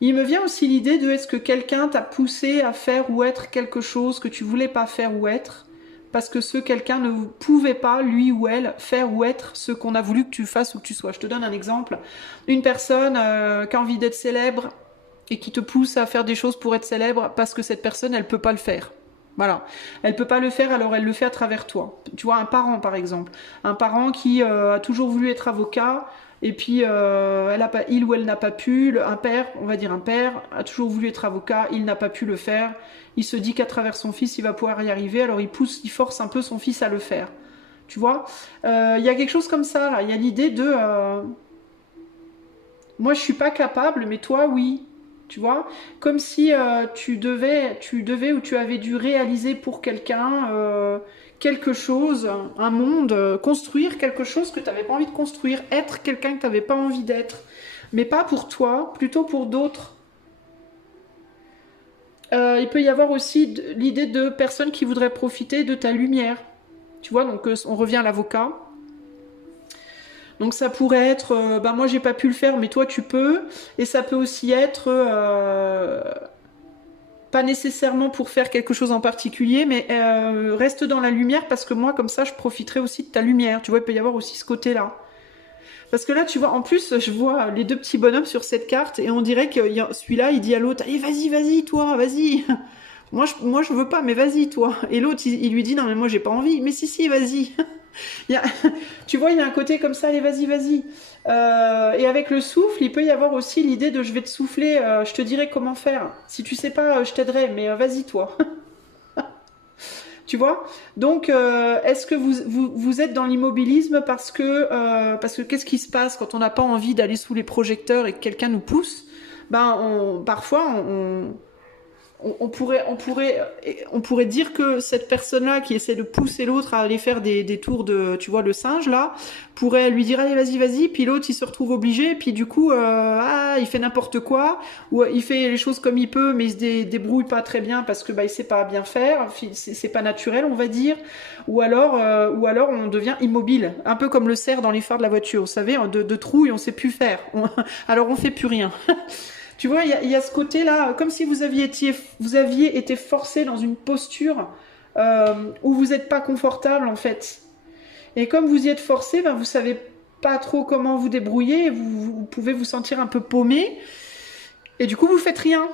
Il me vient aussi l'idée de est-ce que quelqu'un t'a poussé à faire ou être quelque chose que tu voulais pas faire ou être, parce que ce quelqu'un ne pouvait pas, lui ou elle, faire ou être ce qu'on a voulu que tu fasses ou que tu sois. Je te donne un exemple. Une personne qui a envie d'être célèbre et qui te pousse à faire des choses pour être célèbre parce que cette personne, elle peut pas le faire. Voilà. Elle peut pas le faire, alors elle le fait à travers toi. Tu vois, un parent par exemple. Un parent qui a toujours voulu être avocat, et puis il ou elle n'a pas pu. Un père, on va dire un père, a toujours voulu être avocat, il n'a pas pu le faire. Il se dit qu'à travers son fils, il va pouvoir y arriver, alors il force un peu son fils à le faire. Tu vois, y a quelque chose comme ça, là. Il y a l'idée de... moi, je suis pas capable, mais toi, oui. Tu vois, comme si tu devais ou tu avais dû réaliser pour quelqu'un quelque chose, un monde, construire quelque chose que tu n'avais pas envie de construire, être quelqu'un que tu n'avais pas envie d'être, mais pas pour toi, plutôt pour d'autres. Il peut y avoir aussi l'idée de personnes qui voudraient profiter de ta lumière. Tu vois, donc on revient à l'avocat. Donc ça pourrait être, bah moi j'ai pas pu le faire, mais toi tu peux. Et ça peut aussi être, pas nécessairement pour faire quelque chose en particulier, mais reste dans la lumière parce que moi comme ça je profiterai aussi de ta lumière. Tu vois, il peut y avoir aussi ce côté-là. Parce que là, tu vois, en plus, je vois les deux petits bonhommes sur cette carte et on dirait que celui-là, il dit à l'autre, allez, vas-y, toi, vas-y. Moi, je veux pas, mais vas-y, toi. Et l'autre, il lui dit, non, mais moi, j'ai pas envie. Mais si, vas-y. Tu vois, il y a un côté comme ça, allez, vas-y. Et avec le souffle, il peut y avoir aussi l'idée de je vais te souffler, je te dirai comment faire. Si tu sais pas, je t'aiderai, mais vas-y, toi. Tu vois. Donc, est-ce que vous êtes dans l'immobilisme parce que qu'est-ce qui se passe quand on n'a pas envie d'aller sous les projecteurs et que quelqu'un nous pousse? Parfois, on pourrait dire que cette personne-là qui essaie de pousser l'autre à aller faire des tours de, tu vois, le singe là, pourrait lui dire allez vas-y, puis l'autre il se retrouve obligé, puis du coup il fait n'importe quoi, ou il fait les choses comme il peut, mais il se débrouille pas très bien parce que il sait pas bien faire, c'est pas naturel on va dire, ou alors on devient immobile, un peu comme le cerf dans les phares de la voiture, vous savez, de trouille on sait plus faire, alors on fait plus rien. Tu vois, il y a ce côté-là, comme si vous aviez été forcé dans une posture où vous n'êtes pas confortable en fait. Et comme vous y êtes forcé, vous savez pas trop comment vous débrouiller, vous pouvez vous sentir un peu paumé, et du coup vous faites rien.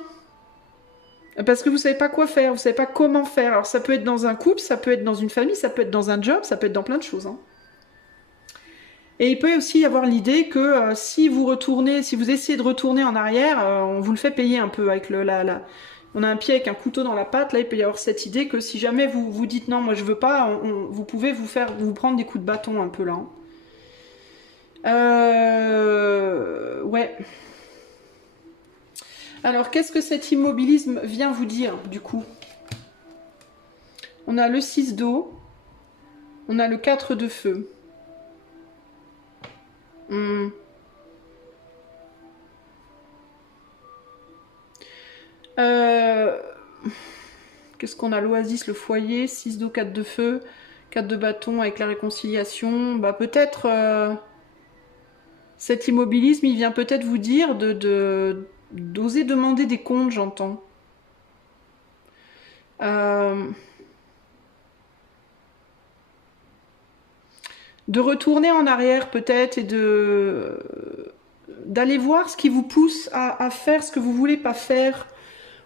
Parce que vous savez pas quoi faire, vous savez pas comment faire. Alors ça peut être dans un couple, ça peut être dans une famille, ça peut être dans un job, ça peut être dans plein de choses. Hein. Et il peut aussi y avoir l'idée que si vous essayez de retourner en arrière, on vous le fait payer un peu avec on a un pied avec un couteau dans la patte. Là, il peut y avoir cette idée que si jamais vous vous dites non, moi je veux pas, vous pouvez vous prendre des coups de bâton un peu là. Ouais. Alors, qu'est-ce que cet immobilisme vient vous dire du coup? On a le 6 d'eau, on a le 4 de feu. Qu'est-ce qu'on a? L'oasis, le foyer, 6 d'eau, 4 de feu, 4 de bâton avec la réconciliation. Peut-être cet immobilisme, il vient peut-être vous dire d'oser demander des comptes, j'entends. De retourner en arrière peut-être et d'aller voir ce qui vous pousse à faire ce que vous voulez pas faire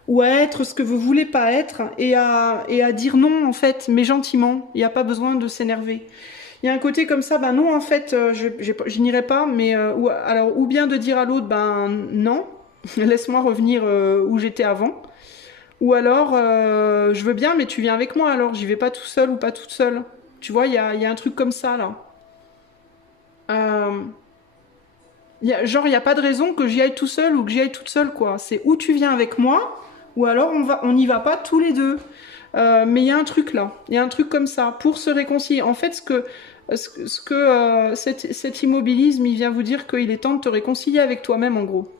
ou à être ce que vous voulez pas être et à dire non en fait, mais gentiment. Il n'y a pas besoin de s'énerver. Il y a un côté comme ça, non en fait, je n'irai pas, mais ou bien de dire à l'autre, non, laisse-moi revenir où j'étais avant. Ou alors, je veux bien, mais tu viens avec moi alors, j'y vais pas tout seul ou pas toute seule. Tu vois, il y a un truc comme ça là. Il n'y a pas de raison que j'y aille tout seul ou que j'y aille toute seule, quoi. C'est où tu viens avec moi, Ou alors on n'y va pas tous les deux. Mais il y a un truc là, il y a un truc comme ça, pour se réconcilier. En fait, cet immobilisme, il vient vous dire qu'il est temps de te réconcilier avec toi-même, en gros.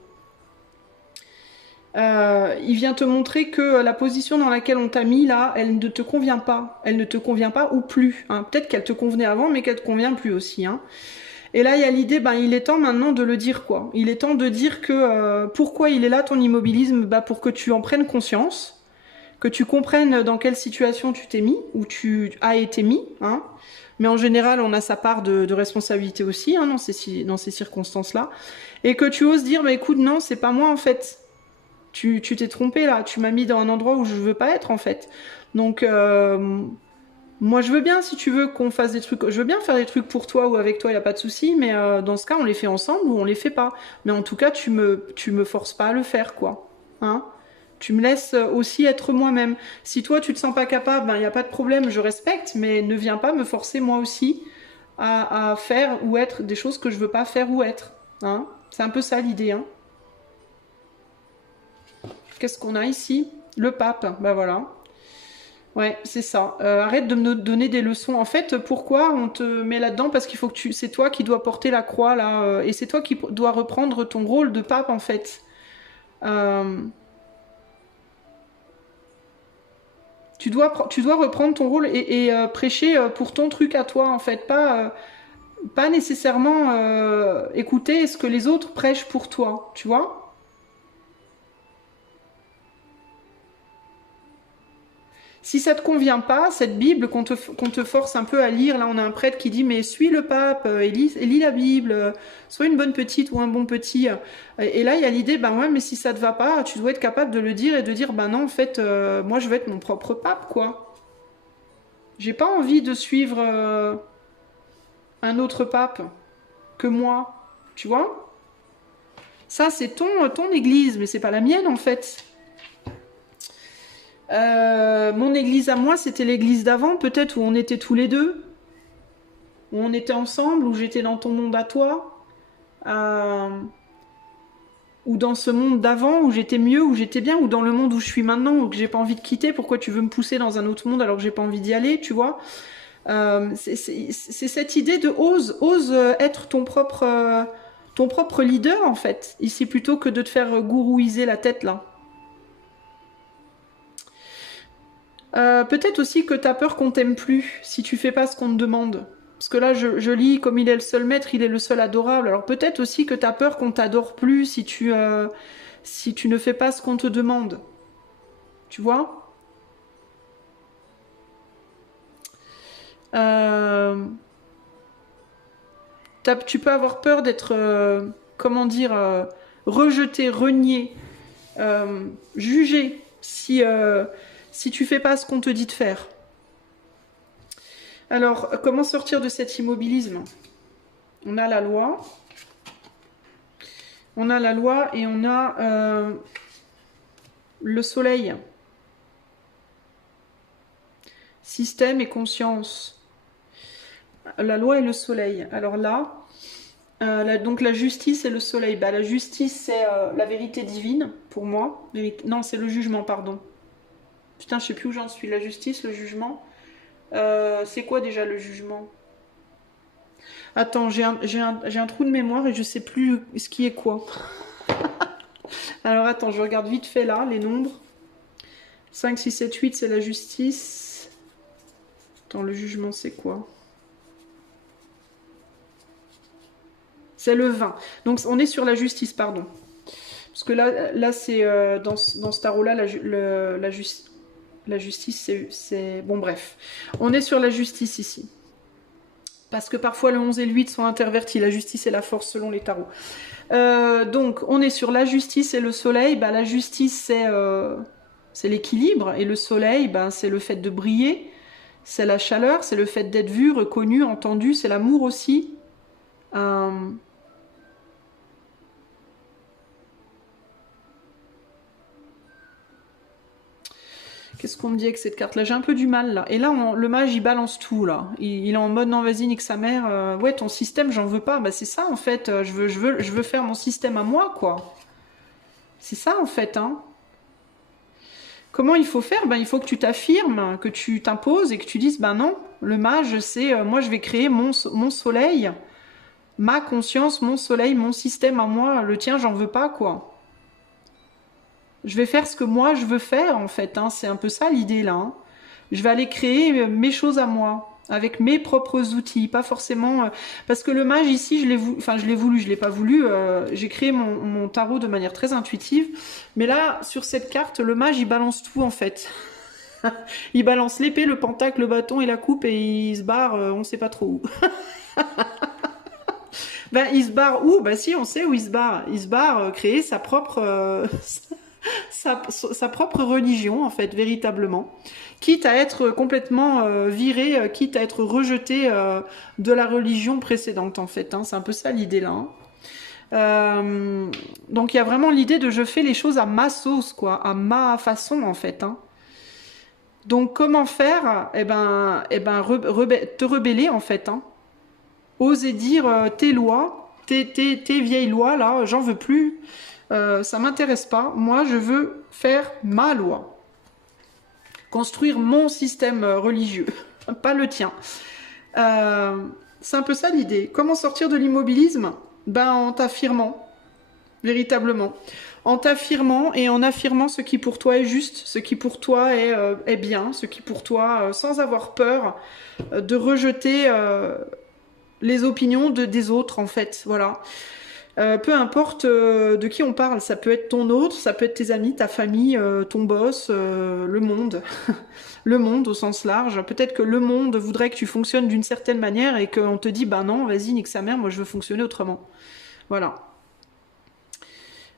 Il vient te montrer que la position dans laquelle on t'a mis là, elle ne te convient pas. Elle ne te convient pas ou plus. Hein. Peut-être qu'elle te convenait avant, mais qu'elle te convient plus aussi. Hein. Et là, il y a l'idée, il est temps maintenant de le dire, quoi. Il est temps de dire que pourquoi il est là, ton immobilisme, pour que tu en prennes conscience, que tu comprennes dans quelle situation tu t'es mis, ou tu as été mis. Hein. Mais en général, on a sa part de responsabilité aussi hein, dans ces circonstances-là. Et que tu oses dire, écoute, non, c'est pas moi en fait. Tu t'es trompé là, tu m'as mis dans un endroit où je veux pas être en fait. Donc moi je veux bien si tu veux qu'on fasse des trucs, je veux bien faire des trucs pour toi ou avec toi, il y a pas de souci, mais dans ce cas on les fait ensemble ou on les fait pas. Mais en tout cas tu me forces pas à le faire quoi. Hein? Tu me laisses aussi être moi-même. Si toi tu te sens pas capable, il n'y a pas de problème, je respecte, mais ne viens pas me forcer moi aussi à faire ou être des choses que je veux pas faire ou être. Hein? C'est un peu ça l'idée. Hein? Qu'est-ce qu'on a ici? Le pape, voilà. Ouais, c'est ça. Arrête de me donner des leçons. En fait, pourquoi on te met là-dedans? Parce qu'il faut que c'est toi qui dois porter la croix là, et c'est toi qui dois reprendre ton rôle de pape en fait. Tu dois reprendre ton rôle et prêcher pour ton truc à toi en fait, pas nécessairement écouter ce que les autres prêchent pour toi, tu vois? Si ça te convient pas, cette Bible qu'on te force un peu à lire, là on a un prêtre qui dit mais suis le pape, et lis la Bible, sois une bonne petite ou un bon petit. Et là il y a l'idée, ouais mais si ça te va pas, tu dois être capable de le dire et de dire non en fait moi je veux être mon propre pape quoi. J'ai pas envie de suivre un autre pape que moi, tu vois? Ça c'est ton église, mais c'est pas la mienne en fait. Mon église à moi, c'était l'église d'avant, peut-être où on était tous les deux, où on était ensemble, où j'étais dans ton monde à toi, ou dans ce monde d'avant où j'étais mieux, où j'étais bien, ou dans le monde où je suis maintenant, où que j'ai pas envie de quitter. Pourquoi tu veux me pousser dans un autre monde alors que j'ai pas envie d'y aller, tu vois? C'est cette idée de ose être ton propre leader en fait, ici plutôt que de te faire gourouiser la tête là. Peut-être aussi que t'as peur qu'on t'aime plus si tu fais pas ce qu'on te demande. Parce que là, je lis comme il est le seul maître, il est le seul adorable. Alors peut-être aussi que t'as peur qu'on t'adore plus si tu ne fais pas ce qu'on te demande. Tu vois? Tu peux avoir peur d'être, comment dire, rejeté, renié, jugé si tu fais pas ce qu'on te dit de faire. Alors, comment sortir de cet immobilisme? On a la loi. On a la loi et on a le soleil. Système et conscience. La loi et le soleil. Alors là, donc la justice et le soleil. La justice, c'est la vérité divine, pour moi. Non, c'est le jugement, pardon. Putain, je sais plus où j'en suis. La justice, le jugement. C'est quoi déjà le jugement? Attends, j'ai un trou de mémoire et je sais plus ce qui est quoi. Alors attends, je regarde vite fait là, les nombres. 5, 6, 7, 8, c'est la justice. Attends, le jugement, c'est quoi? C'est le 20. Donc on est sur la justice, pardon. Parce que là c'est dans ce tarot-là, la justice, c'est... Bon, bref. On est sur la justice ici. Parce que parfois le 11 et le 8 sont intervertis, la justice et la force selon les tarots. Donc on est sur la justice et le soleil. La justice c'est l'équilibre et le soleil c'est le fait de briller, c'est la chaleur, c'est le fait d'être vu, reconnu, entendu, c'est l'amour aussi. Qu'est-ce qu'on me dit avec cette carte là? J'ai un peu du mal là. Et là, le mage il balance tout là. Il est en mode non, vas-y, nique sa mère. Ouais, ton système, j'en veux pas. C'est ça en fait. Je veux faire mon système à moi quoi. C'est ça en fait, hein. Comment il faut faire? Ben, il faut que tu t'affirmes, que tu t'imposes et que tu dises, ben non, le mage, c'est moi je vais créer mon soleil, ma conscience, mon soleil, mon système à moi, le tien, j'en veux pas, quoi. Je vais faire ce que moi je veux faire, en fait, hein. C'est un peu ça l'idée, là, hein. Je vais aller créer mes choses à moi, avec mes propres outils, pas forcément... parce que le mage, ici, je l'ai voulu, enfin, je l'ai pas voulu, j'ai créé mon tarot de manière très intuitive, mais là, sur cette carte, le mage, il balance tout, en fait. Il balance l'épée, le pentacle, le bâton et la coupe, et il se barre, on sait pas trop où. Ben, il se barre où? Ben si, on sait où il se barre. Il se barre créer sa propre... sa propre religion, en fait, véritablement. Quitte à être complètement viré, quitte à être rejeté de la religion précédente, en fait, hein. C'est un peu ça l'idée là, hein. Donc il y a vraiment l'idée de je fais les choses à ma sauce, quoi, à ma façon, en fait, hein. Donc comment faire? Te rebeller, en fait, hein. Oser dire tes lois, tes vieilles lois, là, j'en veux plus. Ça m'intéresse pas. Moi, je veux faire ma loi. Construire mon système religieux, pas le tien. C'est un peu ça l'idée. Comment sortir de l'immobilisme? Ben, en t'affirmant, véritablement. En t'affirmant et en affirmant ce qui pour toi est juste, ce qui pour toi est bien, ce qui pour toi, sans avoir peur de rejeter les opinions des autres, en fait. Voilà. Peu importe de qui on parle, ça peut être ton autre, ça peut être tes amis, ta famille, ton boss, le monde. Le monde au sens large. Peut-être que le monde voudrait que tu fonctionnes d'une certaine manière et qu'on te dit, bah non, vas-y, nique sa mère, moi je veux fonctionner autrement. Voilà.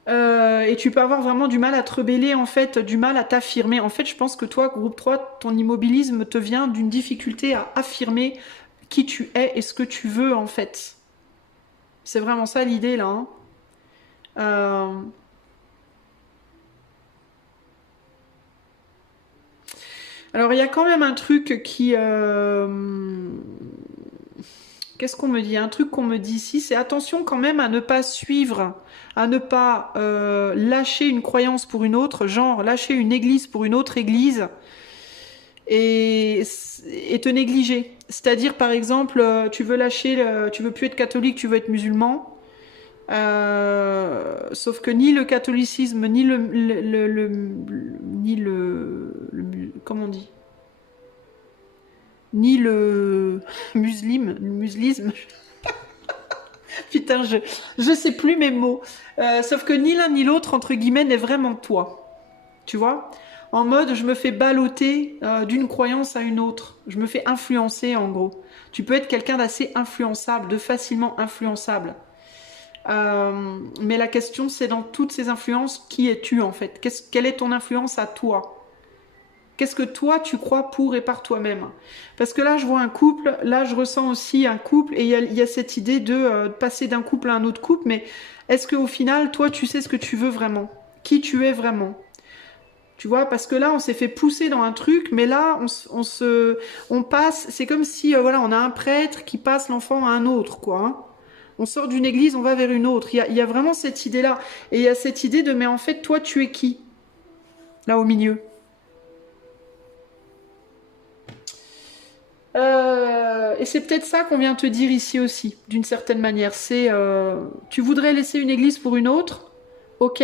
Et tu peux avoir vraiment du mal à te rebeller, en fait, du mal à t'affirmer. En fait, je pense que toi, groupe 3, ton immobilisme te vient d'une difficulté à affirmer qui tu es et ce que tu veux, en fait. C'est vraiment ça l'idée, là, hein. Alors, il y a quand même un truc qui... Qu'est-ce qu'on me dit? Un truc qu'on me dit ici, c'est attention quand même à ne pas suivre, à ne pas lâcher une croyance pour une autre, genre lâcher une église pour une autre église et te négliger. C'est-à-dire, par exemple, tu veux lâcher, tu veux plus être catholique, tu veux être musulman. Sauf que ni le catholicisme, ni comment on dit, ni le muslisme. Putain, je sais plus mes mots. Sauf que ni l'un ni l'autre, entre guillemets, n'est vraiment toi. Tu vois? En mode, je me fais balloter d'une croyance à une autre. Je me fais influencer, en gros. Tu peux être quelqu'un d'assez influençable, de facilement influençable. Mais la question, c'est dans toutes ces influences, qui es-tu, en fait? Quelle est ton influence à toi? Qu'est-ce que toi, tu crois pour et par toi-même? Parce que là, je vois un couple, là, je ressens aussi un couple, et il y a cette idée de passer d'un couple à un autre couple, mais est-ce qu'au final, toi, tu sais ce que tu veux vraiment? Qui tu es vraiment? Tu vois, parce que là, on s'est fait pousser dans un truc, mais là, on passe, c'est comme si, voilà, on a un prêtre qui passe l'enfant à un autre, quoi, hein. On sort d'une église, on va vers une autre. Il y a vraiment cette idée-là. Et il y a cette idée de, mais en fait, toi, tu es qui? Là, au milieu. Et c'est peut-être ça qu'on vient te dire ici aussi, d'une certaine manière. C'est, tu voudrais laisser une église pour une autre, ok,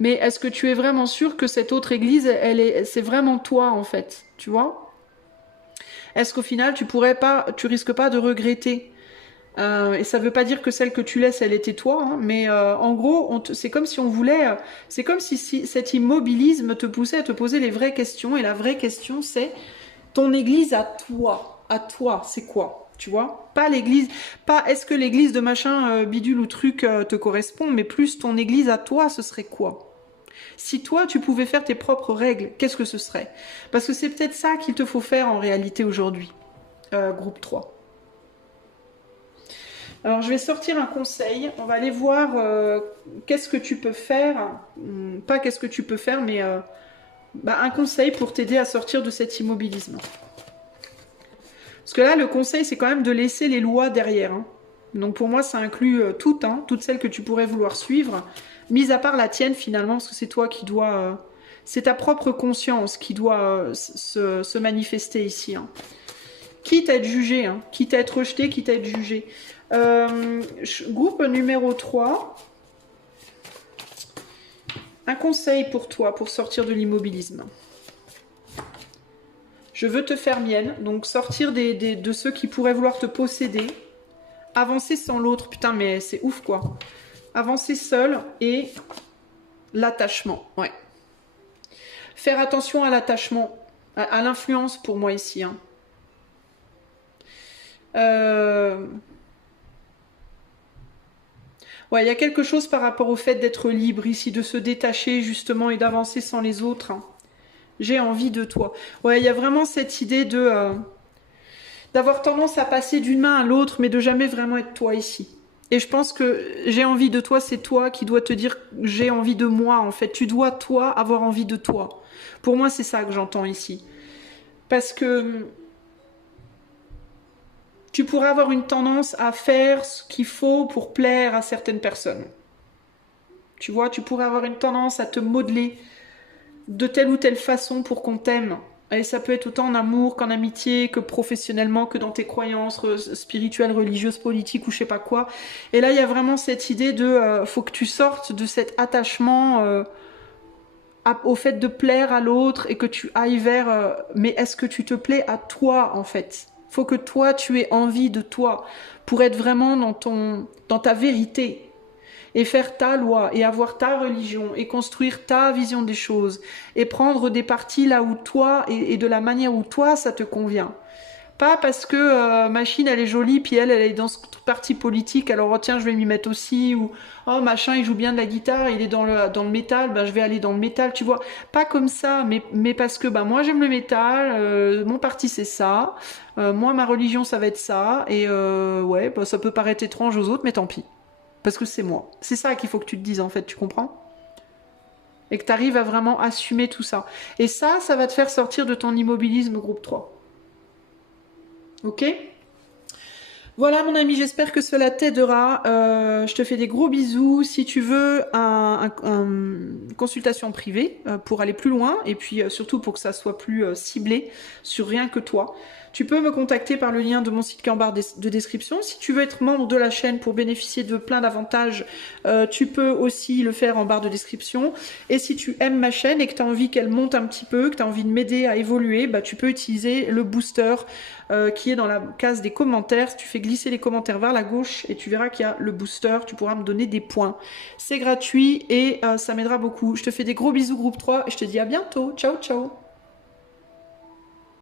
mais est-ce que tu es vraiment sûr que cette autre église, c'est vraiment toi, en fait, tu vois? Est-ce qu'au final, tu risques pas de regretter? Et ça veut pas dire que celle que tu laisses, elle était toi, hein, mais en gros, c'est comme si on voulait, c'est comme si cet immobilisme te poussait à te poser les vraies questions, et la vraie question, c'est ton église à toi, c'est quoi? Tu vois? Pas l'église, pas est-ce que l'église de machin bidule ou truc te correspond, mais plus ton église à toi, ce serait quoi? Si toi, tu pouvais faire tes propres règles, qu'est-ce que ce serait? Parce que c'est peut-être ça qu'il te faut faire en réalité aujourd'hui, groupe 3. Alors, je vais sortir un conseil. On va aller voir qu'est-ce que tu peux faire. Pas qu'est-ce que tu peux faire, mais un conseil pour t'aider à sortir de cet immobilisme. Parce que là, le conseil, c'est quand même de laisser les lois derrière, hein. Donc pour moi, ça inclut toutes celles que tu pourrais vouloir suivre, mis à part la tienne finalement, parce que c'est toi qui dois C'est ta propre conscience qui doit se manifester ici. Hein. Quitte à être jugé, hein, quitte à être rejeté, quitte à être jugé. Groupe numéro 3. Un conseil pour toi, pour sortir de l'immobilisme. Je veux te faire mienne, donc sortir de ceux qui pourraient vouloir te posséder. Avancer sans l'autre, putain mais c'est ouf quoi. Avancer seul et l'attachement, ouais. Faire attention à l'attachement, à l'influence pour moi ici. Hein. Ouais, il y a quelque chose par rapport au fait d'être libre ici, de se détacher justement et d'avancer sans les autres. Hein. J'ai envie de toi. Ouais, il y a vraiment cette idée d'avoir tendance à passer d'une main à l'autre, mais de jamais vraiment être toi ici. Et je pense que j'ai envie de toi, c'est toi qui dois te dire j'ai envie de moi en fait. Tu dois toi avoir envie de toi. Pour moi, c'est ça que j'entends ici. Parce que tu pourrais avoir une tendance à faire ce qu'il faut pour plaire à certaines personnes. Tu vois, tu pourrais avoir une tendance à te modeler de telle ou telle façon pour qu'on t'aime. Et ça peut être autant en amour qu'en amitié, que professionnellement, que dans tes croyances spirituelles, religieuses, politiques ou je sais pas quoi. Et là, il y a vraiment cette idée de faut que tu sortes de cet attachement au fait de plaire à l'autre et que tu ailles vers mais est-ce que tu te plais à toi en fait? Faut que toi, tu aies envie de toi pour être vraiment dans ta vérité. Et faire ta loi, et avoir ta religion, et construire ta vision des choses, et prendre des parties là où toi, et de la manière où toi, ça te convient. Pas parce que machine, elle est jolie, puis elle est dans ce parti politique, alors oh, tiens, je vais m'y mettre aussi, ou oh, machin, il joue bien de la guitare, il est dans le métal, ben, je vais aller dans le métal, tu vois. Pas comme ça, mais parce que ben, moi, j'aime le métal, mon parti, c'est ça, moi, ma religion, ça va être ça, et ouais, ben, ça peut paraître étrange aux autres, mais tant pis. Parce que c'est moi. C'est ça qu'il faut que tu te dises en fait, tu comprends? Et que tu arrives à vraiment assumer tout ça. Et ça va te faire sortir de ton immobilisme groupe 3. Ok? Voilà mon ami, j'espère que cela t'aidera. Je te fais des gros bisous. Si tu veux une consultation privée pour aller plus loin et puis surtout pour que ça soit plus ciblé sur rien que toi, tu peux me contacter par le lien de mon site qui est en barre de description. Si tu veux être membre de la chaîne pour bénéficier de plein d'avantages, tu peux aussi le faire en barre de description. Et si tu aimes ma chaîne et que tu as envie qu'elle monte un petit peu, que tu as envie de m'aider à évoluer, bah, tu peux utiliser le booster qui est dans la case des commentaires. Tu fais glisser les commentaires vers la gauche et tu verras qu'il y a le booster. Tu pourras me donner des points. C'est gratuit et ça m'aidera beaucoup. Je te fais des gros bisous groupe 3 et je te dis à bientôt. Ciao, ciao.